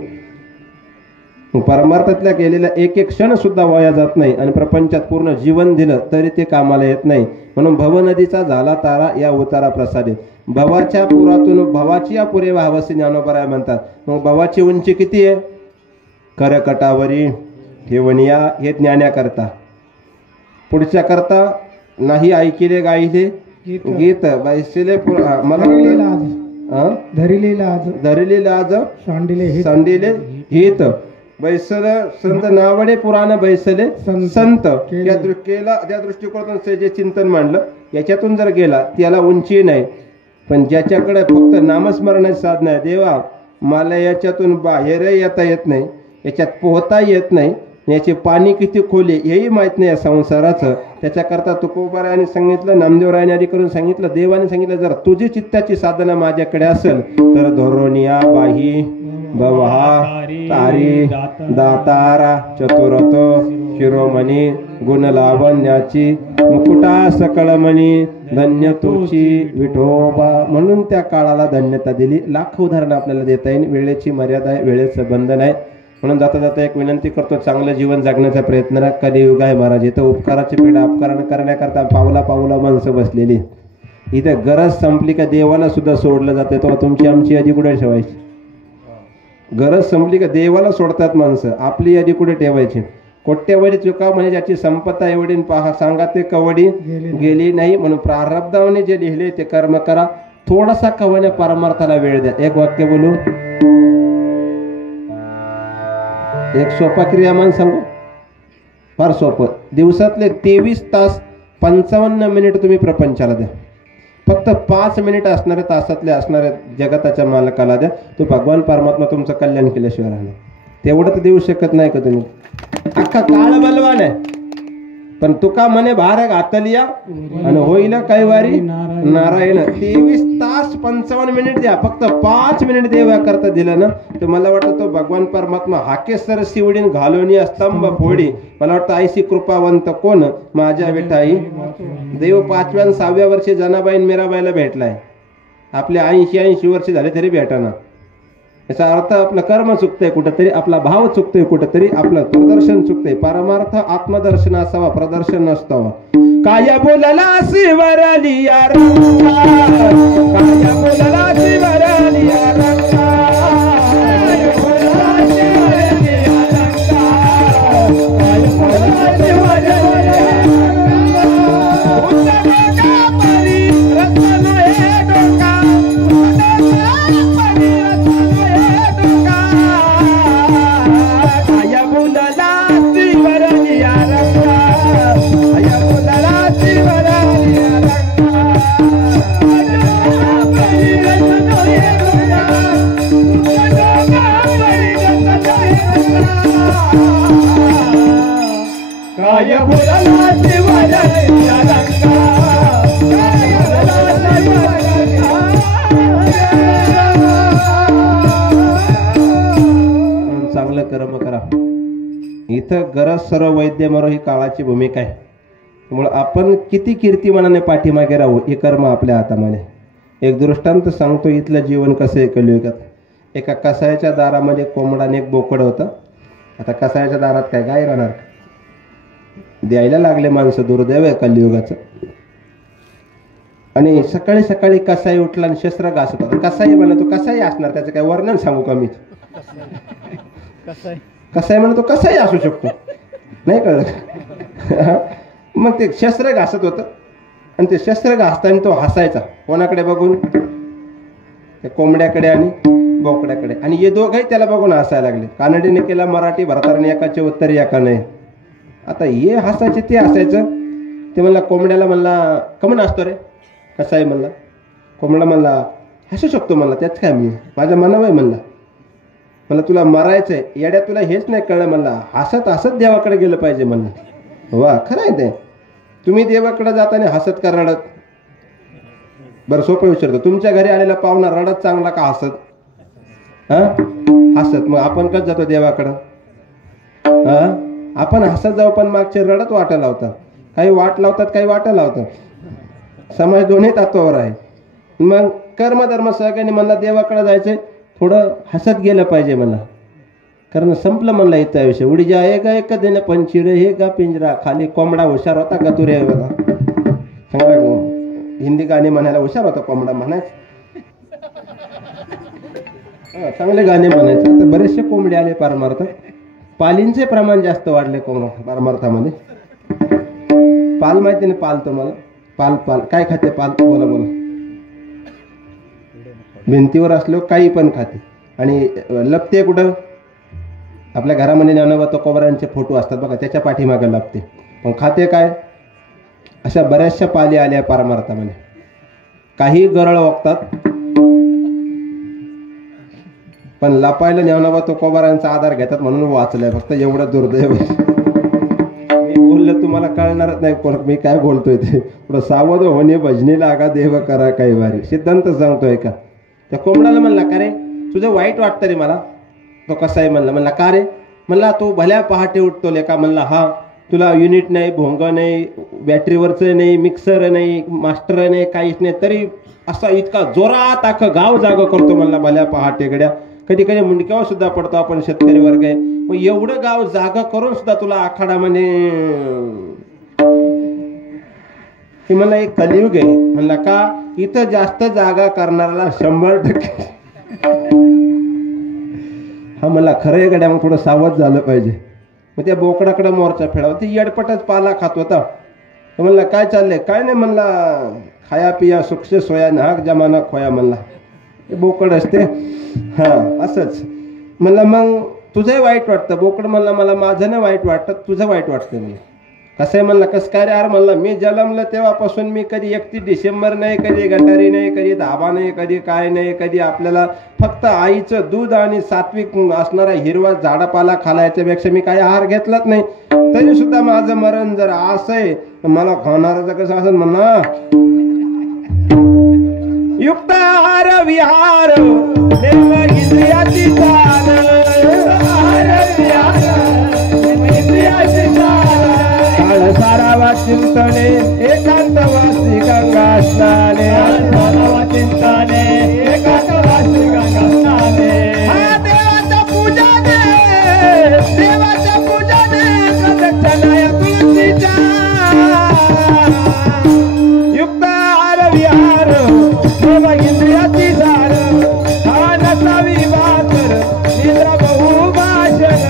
परमार्थातल्या गेलेला एक एक क्षण सुद्धा वाया जात नाही, आणि प्रपंचात पूर्ण जीवन दिलं तरी ते कामाला येत नाही. म्हणून भवनदीचा झाला तारा या उतारा प्रसादे. भवाच्या पुरातून भवाची या पुरे वाहवसी ज्ञानोबराय म्हणतात. मग भवाची उंची किती आहे? करकटावरी ठेवणिया हे ज्ञान्याकरता. पुढच्या करता नाही ऐकिले गायले गीत बैसले मला धरिले लाज सांडिले हित बैसल संत नावडे पुराण बैसले संत. या त्या दृष्टिकोनातून जे चिंतन मांडलं याच्यातून जर गेला त्याला उंची नाही. पण ज्याच्याकडे फक्त नामस्मरणाची साधना आहे, देवा मला याच्यातून बाहेर येता येत नाही, याच्यात पोहता येत नाही, याचे पाणी किती खोले हेही माहीत नाही या संसाराचं, त्याच्याकरता तुकोबारायाने सांगितलं, नामदेवरायाने आधी करून सांगितलं, देवाने सांगितलं, जर तुझी चित्ताची साधना माझ्याकडे असेल तर धोरणिया बाही भवहा तारी दातारा चतुरथ शिरोमणी गुणलावण्याची मुकुटा सकळमणी धन्य तुची विठोबा. म्हणून त्या काळाला धन्यता दिली. लाख उदाहरणं आपल्याला देता येईल. वेळेची मर्यादा आहे, वेळेचं बंधन आहे. म्हणून जाता जाता एक विनंती करतो, चांगलं जीवन जगण्याचा प्रयत्न करा. कलियुग आहे महाराज, इथं उपकाराची पेढा अपकरण करण्याकरता पावला पावला माणसं बसलेली. इथं गरज संपली का देवाला सुद्धा सोडलं जाते, तेव्हा तुमची आमची यादी कुठे ठेवायची? गरज संपली का देवाला सोडतात माणसं, आपली यादी कुठे ठेवायची? कोट्यवधी चुका म्हणजे ज्याची संपत्ता एवढी पहा सांगा ते कवडी गेली नाही. म्हणून प्रारब्धाने जे लिहिले ते कर्म करा. थोडासा कवण्या परमार्थाला वेळ द्या. एक वाक्य बोलू, एक सोपा क्रियामान सांगू, फार सोपं. दिवसातले 23 तास 55 मिनिट तुम्ही प्रपंचाला द्या. फक्त 5 मिनिट असणारे तासातले असणाऱ्या जगताच्या मालकाला द्या. तो भगवान परमात्मा तुमचं कल्याण केल्याशिवाय राहणार. तेवढं तर देऊ शकत नाही का तुम्ही? अख्खा काळ बलवान आहे, पण तुका म्हणे भार घातलिया आणि होईल कैवारी नारायण. 23 तास 55 मिनिट द्या. फक्त 5 मिनिट देवा करता दिलं ना तर मला वाटतं तो भगवान परमात्मा हाके सर शिवडीन घालवणी स्तंभ फोडी. मला वाटतं आईशी कृपावंत कोण माझ्या विठाई. देव 5व्या आणि 6व्या वर्षी जनाबाईन मीराबाईला भेटलाय. आपले 80 वर्ष झाले तरी भेटाना. याचा अर्थ आपलं कर्म चुकतंय कुठंतरी, आपला भाव चुकतोय कुठंतरी, आपलं प्रदर्शन चुकतंय. परमार्थ आत्मदर्शन असावा, प्रदर्शन नसतावा. काय बोलला शिवरालिया रंगा, काय बोलला शिवरालिया रंगा, काय बोलला काय बोलला शिवराया रंगा चांगलं कर्म करा. इथं गरज सर्व वैद्य मरो ही काळाची भूमिका आहे. त्यामुळे आपण किती कीर्तिमानाने पाठीमागे राहू हे कर्म आपल्या हातामध्ये. एक दृष्टांत सांगतो इथलं जीवन कसं आहे कलियुगात. एका कसायाच्या दारामध्ये कोंबडाने एक बोकड होतं. आता कसायाच्या दारात काय गाय राहणार, द्यायला लागले माणसं, दुर्दैव आहे कलियुगाचं. आणि सकाळी सकाळी कसाई उठला आणि शस्त्र घासत होता. कसाई म्हणतो कसाई असणार, त्याचं काय वर्णन सांगू का मी. कसाई म्हणतो कसाई असू शकतो, नाही कळलं. मग ते शस्त्र घासत होतं आणि ते शस्त्र घासताना तो हसायचा. कोणाकडे बघून, त्या कोंबड्याकडे आणि बोकड्याकडे. आणि हे दोघंही त्याला बघून हसायला लागले. कानडीने केला मराठी, भरताने एकाचे उत्तर एका नाही. आता हे हसायचे ते हसायचं. ते म्हणला कोंबड्याला, म्हणला कमन असतो रे. कसाई म्हणला, कोंबडा म्हणला हसू शकतो, म्हणला त्याच काय, मी माझ्या मनावर आहे म्हणला. मला तुला मारायचंय येड्या, तुला हेच नाही कळलं म्हणला. हसत हसत देवाकडे गेलं पाहिजे म्हणलं. वा, खरं आहे ते. तुम्ही देवाकडे जाताना हसत का रडत? बरं सोपं विचारतो, तुमच्या घरी आलेला पाहुणा रडत चांगला का हसत? हा, हसत. मग आपण कसं जातो देवाकडं? हा, आपण हसत जाऊ, पण मागचे रडत वाटा लावतात. काही वाट लावतात, काही वाटा लावतात. समाज दोन्ही तत्वावर आहे. मग कर्मधर्म सगळ्यांनी म्हणला देवाकडे जायचंय, थोडं हसत गेलं पाहिजे म्हणला. कारण संपलं म्हणला इथं आयुष्य. उडी जा एक एक दिन पंचिर हे गा पिंजरा, खाली कोंबडा हुशार होता का तुरे होता. चांगला हिंदी गाणे म्हणायला हुशार होता कोंबडा म्हणायचं. चांगले गाणे म्हणायचे. आता बरेचसे कोंबडे आले परमार्थ. पालींचे प्रमाण जास्त वाढले परमार्थामध्ये. पाल माहिती नाही, पाल तुम्हाला? पाल पाल काय खाते पाल? बोला बोला. भिंतीवर असलो काही पण खाते. आणि लपते कुठं? आपल्या घरामध्ये ज्ञानोबा तुकोबारांचे फोटो असतात बघा, त्याच्या पाठीमागे लपते. पण खाते काय? अशा बऱ्याचशा पाली आल्या परमार्थामध्ये. काही गरळ ओळखतात, पण लपायला ज्ञानोबा तुकोबारांचा आधार घेतात म्हणून वाचलंय. फक्त एवढं दुर्दैव. मी बोललं तुम्हाला कळणारच नाही मी काय बोलतोय ते. थोडं सावध होणे भजनी लागा देव करा काही वारी, सिद्धांत सांगतोय का. त्या कोंबडाला म्हणला का रे तुझं वाईट वाटतं रे मला. तो कसाई म्हणला का रे? म्हणला तू भल्या पहाटे उठतो लेका. म्हणला हा, तुला युनिट नाही, भोंग नाही, बॅटरीवरचं नाही, मिक्सर नाही, मास्टर नाही, काहीच नाही, तरी असा इतका जोरात अख्खं गाव जागं करतो म्हणला भल्या पहाटे गड्या. कधी कधी मुंडक्यावर सुद्धा पडतो आपण, शेतकरी वर्ग आहे. मग एवढं गाव जागा करून सुद्धा तुला आखाडामध्ये हे म्हणला एक कलियुग आहे. म्हणला का? इथं जास्त जागा करणाऱ्याला 100%. हा म्हणला खरं आहे गड्या, मग थोडं सावध झालं पाहिजे. मग त्या बोकडाकडे मोर्चा फेडावा. ती येडपटच पाला खात होता. तर म्हणला काय चाललंय? काय नाही म्हणला, खाया पिया सुख से सोया नाहक जमाना खोया म्हणला. हे बोकड असते. हा असंच म्हणला. मग तुझंही वाईट वाटतं? बोकड म्हणला मला माझं नाही वाईट वाटतं, तुझं वाईट वाटतं. म्हणलं कसं आहे? म्हणलं कसं काय रे यार? म्हणलं मी जन्मलं तेव्हापासून मी कधी 31 डिसेंबर नाही, कधी गटारी नाही, कधी धाबा नाही, कधी काय नाही, कधी आपल्याला फक्त आईचं दूध आणि सात्विक असणारा हिरवा झाडापाला खालायच्यापेक्षा मी काही आहार घेतलाच नाही. तरी सुद्धा माझं मरण जर असं आहे तर मला खाणाराचं कसं असं म्हणा. युक्त आहार विहार इंद्रियाची चाल, काळ सारावा चिंतने एकांतवासी गंगा स्नाने, चिंतने एकांतवासी गंगा स्नाने. देवाच्या पूजाने, देवाच्या पूजाने प्रदक्षिणाया तुळशीच्या. युक्त आहार विहार देव इंद्रियाची सार, हा नसावी वातर निद्रा बहुभाषण.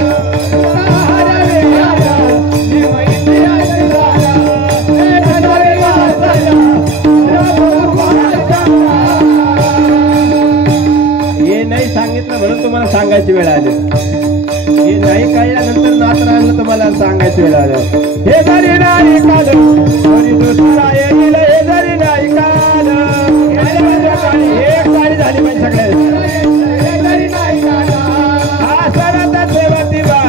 हे नाही सांगितलं म्हणून तुम्हाला सांगायची वेळ आली. हे नाही कळल्यानंतर नातरांना तुम्हाला सांगायची वेळ आली. हे जरी नाही काल तरी दुसरा येईल, हे जरी नाही काल. एक साडी झाली पाहिजे सगळ्या. हा सरत सेवती बा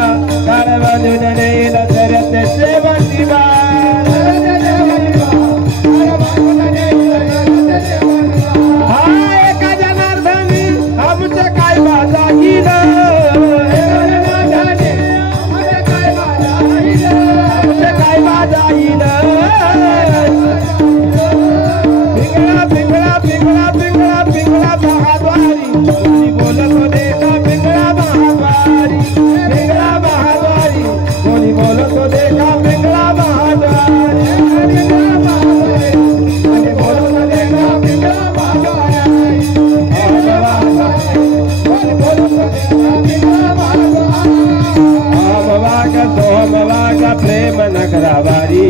मोहमवागा प्रेम नगरावारी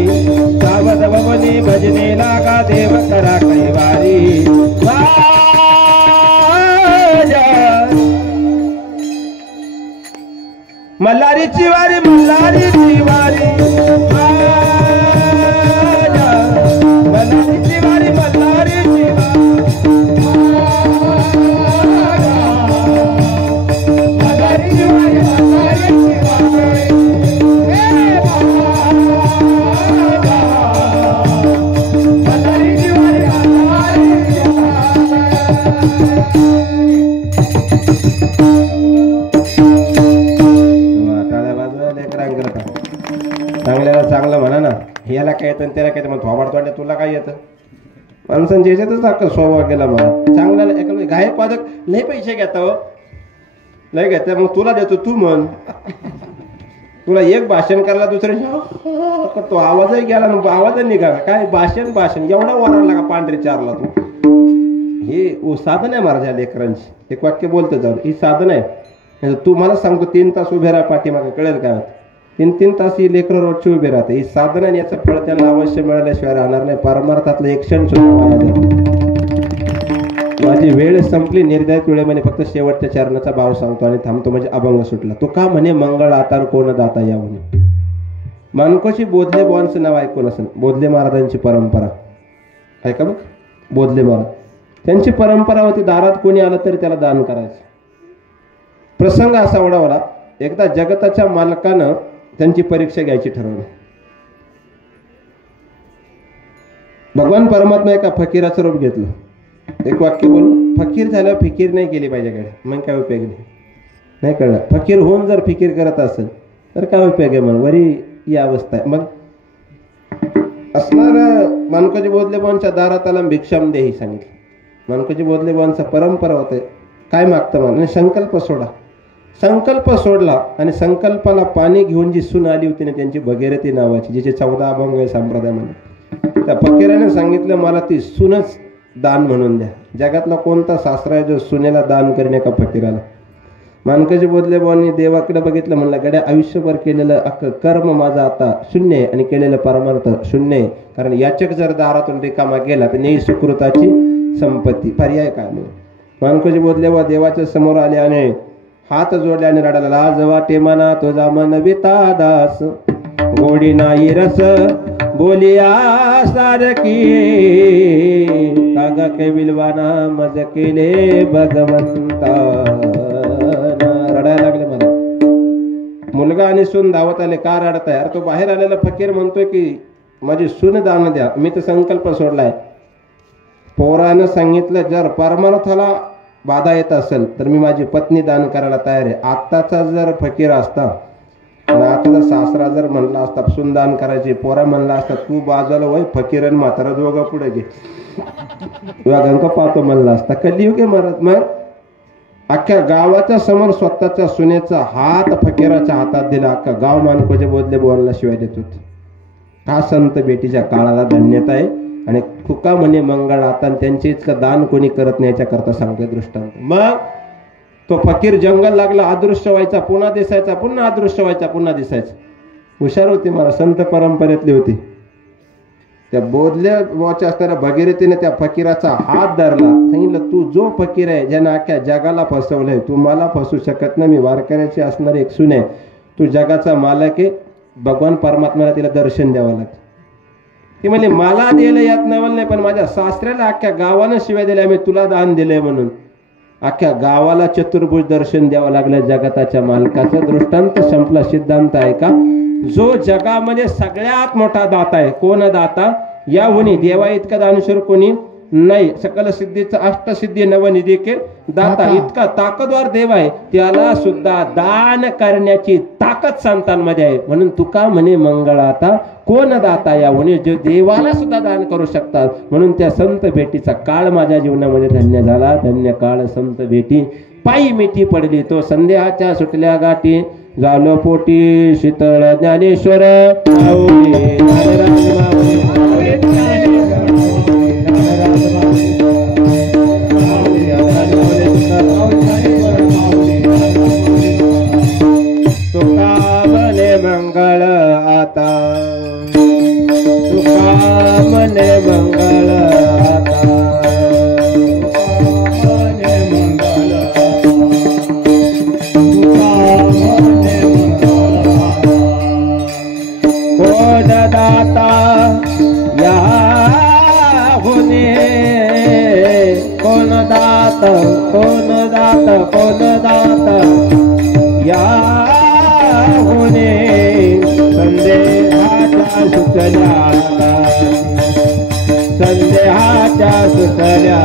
सावध भवनी भजनी लागा देव करा कैवारी मल्हारीची वारी मल्हारीची वारी मल्हारीची वारी मल्हारीची चांगल्याला चांगलं म्हणा ना, याला काय येतं त्याला काय येतं, मग थोबाड तोंड तुला काय येतं? माणसांच्या याच्यातच अक्का स्वभाव गेला मला. चांगल्याला एका गायक वादक लय पैसे घेता हो, लय घेता, मग तुला देतो तू म्हण. तुला एक भाषण करायला दुसऱ्या तो आवाजही गेला ना, आवाजही निघाला. काय भाषण भाषण एवढा ओरडला का पांढरे चारला तू? हे साधन आहे महाराज लेकरांची. एक वाक्य बोलतं जाऊ, ही साधन आहे. तू मला सांगतो 3 तास उभे राहा पाठीमागे, कळेल काय? 3 तास ही लेकरं रोजची उभी राहते. ही साधन आणि याचं फळ त्यांना अवश्य मिळाल्याशिवाय राहणार नाही. परमार्थातलं एक क्षण माझी वेळ संपली. निर्धारित वेळेमध्ये फक्त शेवटच्या चरणाचा भाव सांगतो आणि थांबतो, म्हणजे अभंग सुटला. तो का म्हणे मंगळ आता कोण दाता या म्हणे. मानकोची बोधले बॉनचं नाव ऐकून असेल. बोधले महाराजांची परंपरा ऐका बघ. बोधले महाराज त्यांची परंपरा होती, दारात कोणी आलं तरी त्याला दान करायचं. प्रसंग असा ओढावला. एकदा जगताच्या मालकानं त्यांची परीक्षा घ्यायची ठरवली. भगवान परमात्मा एका फकीराचं रूप घेतलं. एक वाक्य बोल, फकीर झाल्यावर फिकीर नाही केली पाहिजे कडे, मग काय उपयोग नाही कळलं. फकीर होऊन जर फिकीर करत असेल तर काय उपयोग आहे? मग वरी ही अवस्था आहे. मग असणार मानकोजी बोधले बोनच्या दारात आला, भिक्षाम देही सांगितलं. मानकोजी बोधले बोनचा परंपरा होते, काय मागतं मान, संकल्प सोडा. संकल्प सोडला आणि संकल्पाला पाणी घेऊन जी सून आली होती ना त्यांची भगीरथी नावाची, जिचे 14 अभंग आहे संप्रदायामध्ये, त्या फकीराने सांगितलं मला ती सूनच दान म्हणून द्या. जगातला कोणता शास्त्र आहे जो सुनेला दान करणे का फकीराला? मानकोजी बोधले बोनी देवाकडे बघितलं, म्हणलं गड्या आयुष्यभर केलेलं अख्खं कर्म माझं आता शून्य आहे आणि केलेलं परमार्थ शून्य आहे. कारण याचक जर दारातून रिकामा गेला तर नेई सुकृताची संपत्ती, पर्याय काय नाही. मानकोजी बोधले व देवाच्या समोर आले आणि हात जोडले आणि रडाला, लाज वाटे मना तुझा मन विता दास, गोडी नाही रस बोलिया सारकी, कागा के विलवाना मज केले भगवंता. रडायला लागले मला. मुलगा आणि सून धावत आले. का रडताय? अरे तो बाहेर आलेला फकीर म्हणतोय की माझी सून दान द्या, मी तर संकल्प सोडलाय. पोरानं सांगितलं जर परमार्थाला बाधा येत असेल तर मी माझी पत्नी दान करायला तयार आहे. आत्ताचा जर फकीर असता आणि आताचा सासरा जर म्हणला असता सून दान करायची, पोरा म्हणला असता तू बाजूला वय फकीर आणि म्हातारा दोघं पुढे घे, गंक पाहतो म्हणला असता. कलियुग आहे महाराज. मग अख्ख्या गावाच्या समोर स्वतःच्या सुनेचा हात फकीराच्या हातात दिला. अख्खा गाव मानकोजी बोधले बोलला शिवाय देत होते. हा संत बेटीच्या काळाला धन्यता आहे. आणि तुका म्हणे मंगळ आता, त्यांचे इतकं दान कोणी करत नाही याच्याकरता सांगते दृष्टांत. मग तो फकीर जंगल लागला, अदृश्य व्हायचा पुन्हा दिसायचा, पुन्हा अदृश्य व्हायचा पुन्हा दिसायचा. हुशार होती मला, संत परंपरेतली होती. त्या बोधल्या वाच्या असणाऱ्या भगीरथीने त्या फकीराचा हात धरला. सांगितलं तू जो फकीर आहे ज्यानं अख्ख्या जगाला फसवलंय, तू मला फसू शकत नाही. मी वारकऱ्याची असणारी एक सून आहे, तू जगाचा मालक आहे. भगवान परमात्म्याला तिला दर्शन द्यावं लागतं. ती म्हणली मला द्यायला यात नवल नाही, पण माझ्या सासऱ्याला अख्ख्या गावानं शिवाय दिल्या, मी तुला दान दिलंय म्हणून. अख्ख्या गावाला चतुर्भुज दर्शन द्यावं लागलं जगताच्या मालकाचं. दृष्टांत संपला. सिद्धांत आहे का? जो जगामध्ये सगळ्यात मोठा दाता आहे. कोण दाता? याहुनी देवा इतका दानशूर कोणी नाही. सकल सिद्धीचा अष्टसिद्धी नवनिधी के दाता. इतका ताकदवार देव आहे, त्याला सुद्धा दान करण्याची ताकद संतांमध्ये आहे. म्हणून तुका म्हणे मंगळाता कोण दाता याहुनी, जो देवाला सुद्धा दान करू शकतात. म्हणून त्या संत भेटीचा काळ माझ्या जीवनामध्ये धन्य झाला. धन्य काळ संत भेटी. पायी मिठी पडली तो संध्याच्या सुटल्या गाठी, झालो पोटी शीतळ ज्ञानेश्वर तुका म्हणे मंगळ आता तुका मने मंगळ आता मने मंगल तुका मने मंगल कोण दाता या होने कोण दात कोण दात कोण दात या होने संदेहाच्या सुचल्या संदेहाच्या सुचल्या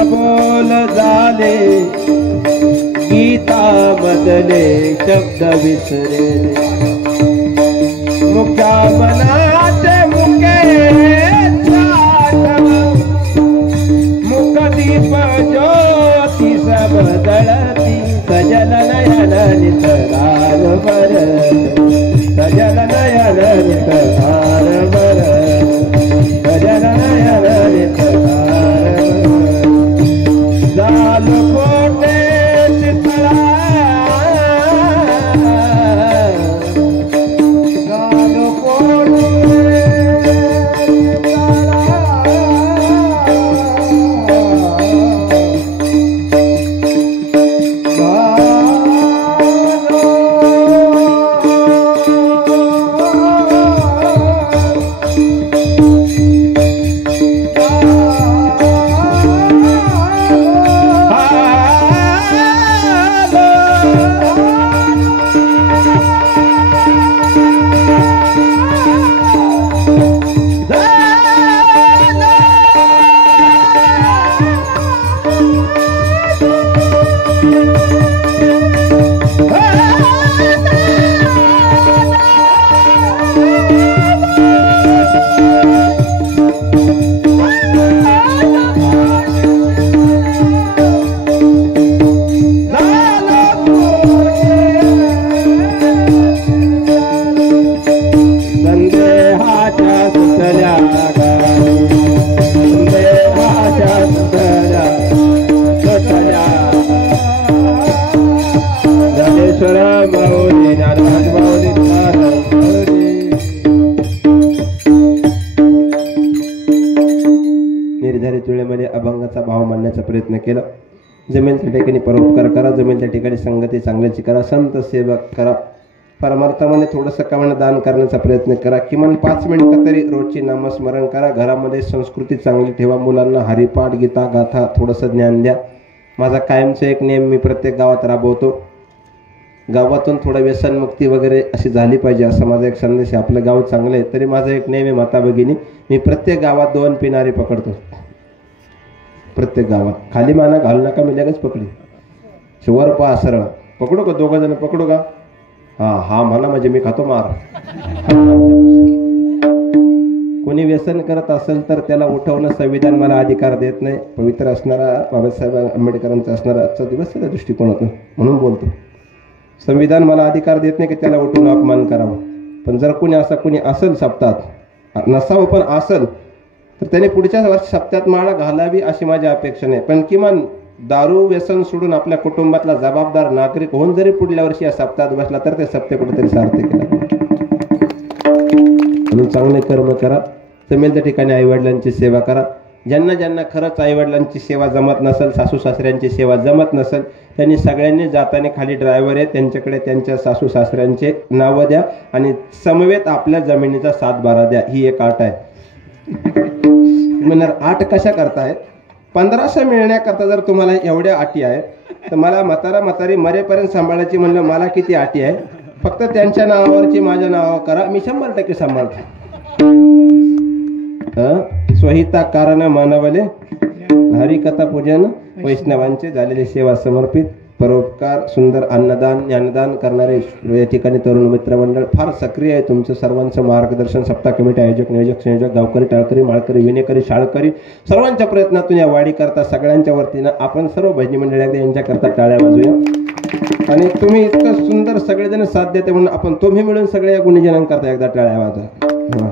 अबोल झाले गीता बदले शब्द विसरे मुख्या मनाचे मुके मुखदीप ज्योती सब दळती सजल नयन नितरार बर सजल नयन नितरार बर सजल नयन नितरार जाल कोटे चितळा जाल कोटे निर्धारित वेळेमध्ये अभंगाचा भाव मांडण्याचा प्रयत्न केला. जमेल त्या ठिकाणी परोपकार करा, जमेल त्या ठिकाणी संगती चांगल्याची करा, संत सेवक करा, परमार्थामध्ये थोडंसं कामानं दान करण्याचा प्रयत्न करा. किमान 5 मिनिटं तरी रोजची नामस्मरण करा. घरामध्ये संस्कृती चांगली ठेवा. मुलांना हरिपाठ गीता गाथा थोडंसं ज्ञान द्या. माझा कायमचा एक नियम मी प्रत्येक गावात राबवतो. गावातून थोडं व्यसनमुक्ती वगैरे अशी झाली पाहिजे असा माझा एक संदेश आहे. आपलं गाव चांगलं आहे तरी माझा एक नेम आहे माता भगिनी, मी प्रत्येक गावात 2 पिणारी पकडतो. प्रत्येक गावात. खाली माना घालू नका, मी लगेच पकडी. वर पहा सरळ. पकडू का? 2 जण पकडू का? हा म्हणा म्हणजे मी खातो मार. कोणी व्यसन करत असेल तर त्याला उठवणं संविधान मला अधिकार देत नाही. पवित्र असणारा बाबासाहेब आंबेडकरांचा असणारा आजचा दिवस त्या दृष्टिकोनातून म्हणून बोलतो. संविधान मला अधिकार देत नाही की त्याला उठून अपमान करावा. पण जर कोणी असेल सप्ताहात, नसावं पण असेल, तर त्याने पुढच्या वर्षी सप्त्यात माळा घालावी अशी माझी अपेक्षा नाही. पण किमान दारू व्यसन सोडून आपल्या कुटुंबातला जबाबदार नागरिक होऊन जरी पुढल्या वर्षी या सप्ताहात बसला तर ते सप्ते कुठेतरी सार्थक केलं. म्हणून चांगले कर्म करा. जमेल त्या ठिकाणी आईवडिलांची सेवा करा. ज्यांना खरंच आईवडिलांची सेवा जमत नसेल, सासू सासऱ्यांची सेवा जमत नसेल, त्यांनी सगळ्यांनी जाताना खाली ड्रायव्हर आहे त्यांच्याकडे त्यांच्या सासू सासऱ्यांचे नावं द्या आणि समवेत आपल्या जमिनीचा 7/12 द्या. ही एक आट आहे. म्हणणार आट कशा करताय? 1500 मिळण्याकरता जर तुम्हाला एवढ्या अटी आहे तर मला म्हातारी मरेपर्यंत सांभाळायची म्हणलं मला किती अटी आहे? फक्त त्यांच्या नावावरची माझ्या नावावर करा, मी 100% सांभाळतो. स्वहिता कारण मानवले हरिकथा पूजन वैष्णवांचे झालेली सेवा समर्पित परोपकार सुंदर अन्नदान ज्ञानदान करणारे या ठिकाणी तरुण मित्र मंडळ फार सक्रिय आहे. तुमचं सर्वांचं मार्गदर्शन सप्ताह कमिटी आयोजक नियोजक संयोजक गावकरी टाळकरी माळकरी विनेकरी शाळकरी सर्वांच्या प्रयत्नातून या वाडी करता सगळ्यांच्या वतीनं आपण सर्व भजनी मंडळी एकदा यांच्याकरता टाळ्या वाजूया. आणि तुम्ही इतकं सुंदर सगळेजण साथ देते म्हणून आपण तुम्ही मिळून सगळ्या गुणीजनांकरता एकदा टाळ्या वाजवा.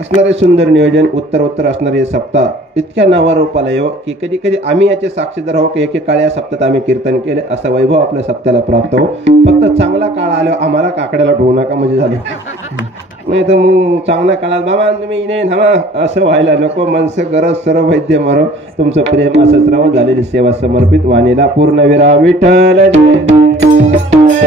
असणारे सुंदर नियोजन उत्तर असणारे हे सप्ताह इतक्या नावारूपाला येऊ की कधी कधी आम्ही याचे साक्षीदार हो की एकेकाळी या सप्ताहात आम्ही कीर्तन केले असा वैभव आपल्या सप्त्याला प्राप्त हो. फक्त चांगला काळ आल्यावर आम्हाला काकड्याला ठेवू नका म्हणजे झालं. नाही तर मग चांगला काळात बाबा तुम्ही इने थांबा असं व्हायला नको. मनसं गरज सर्व वैद्य मारो. तुमचं प्रेम असंच राहून झालेली सेवा समर्पित वाणीला पूर्णविराम. विठ्ठल जय.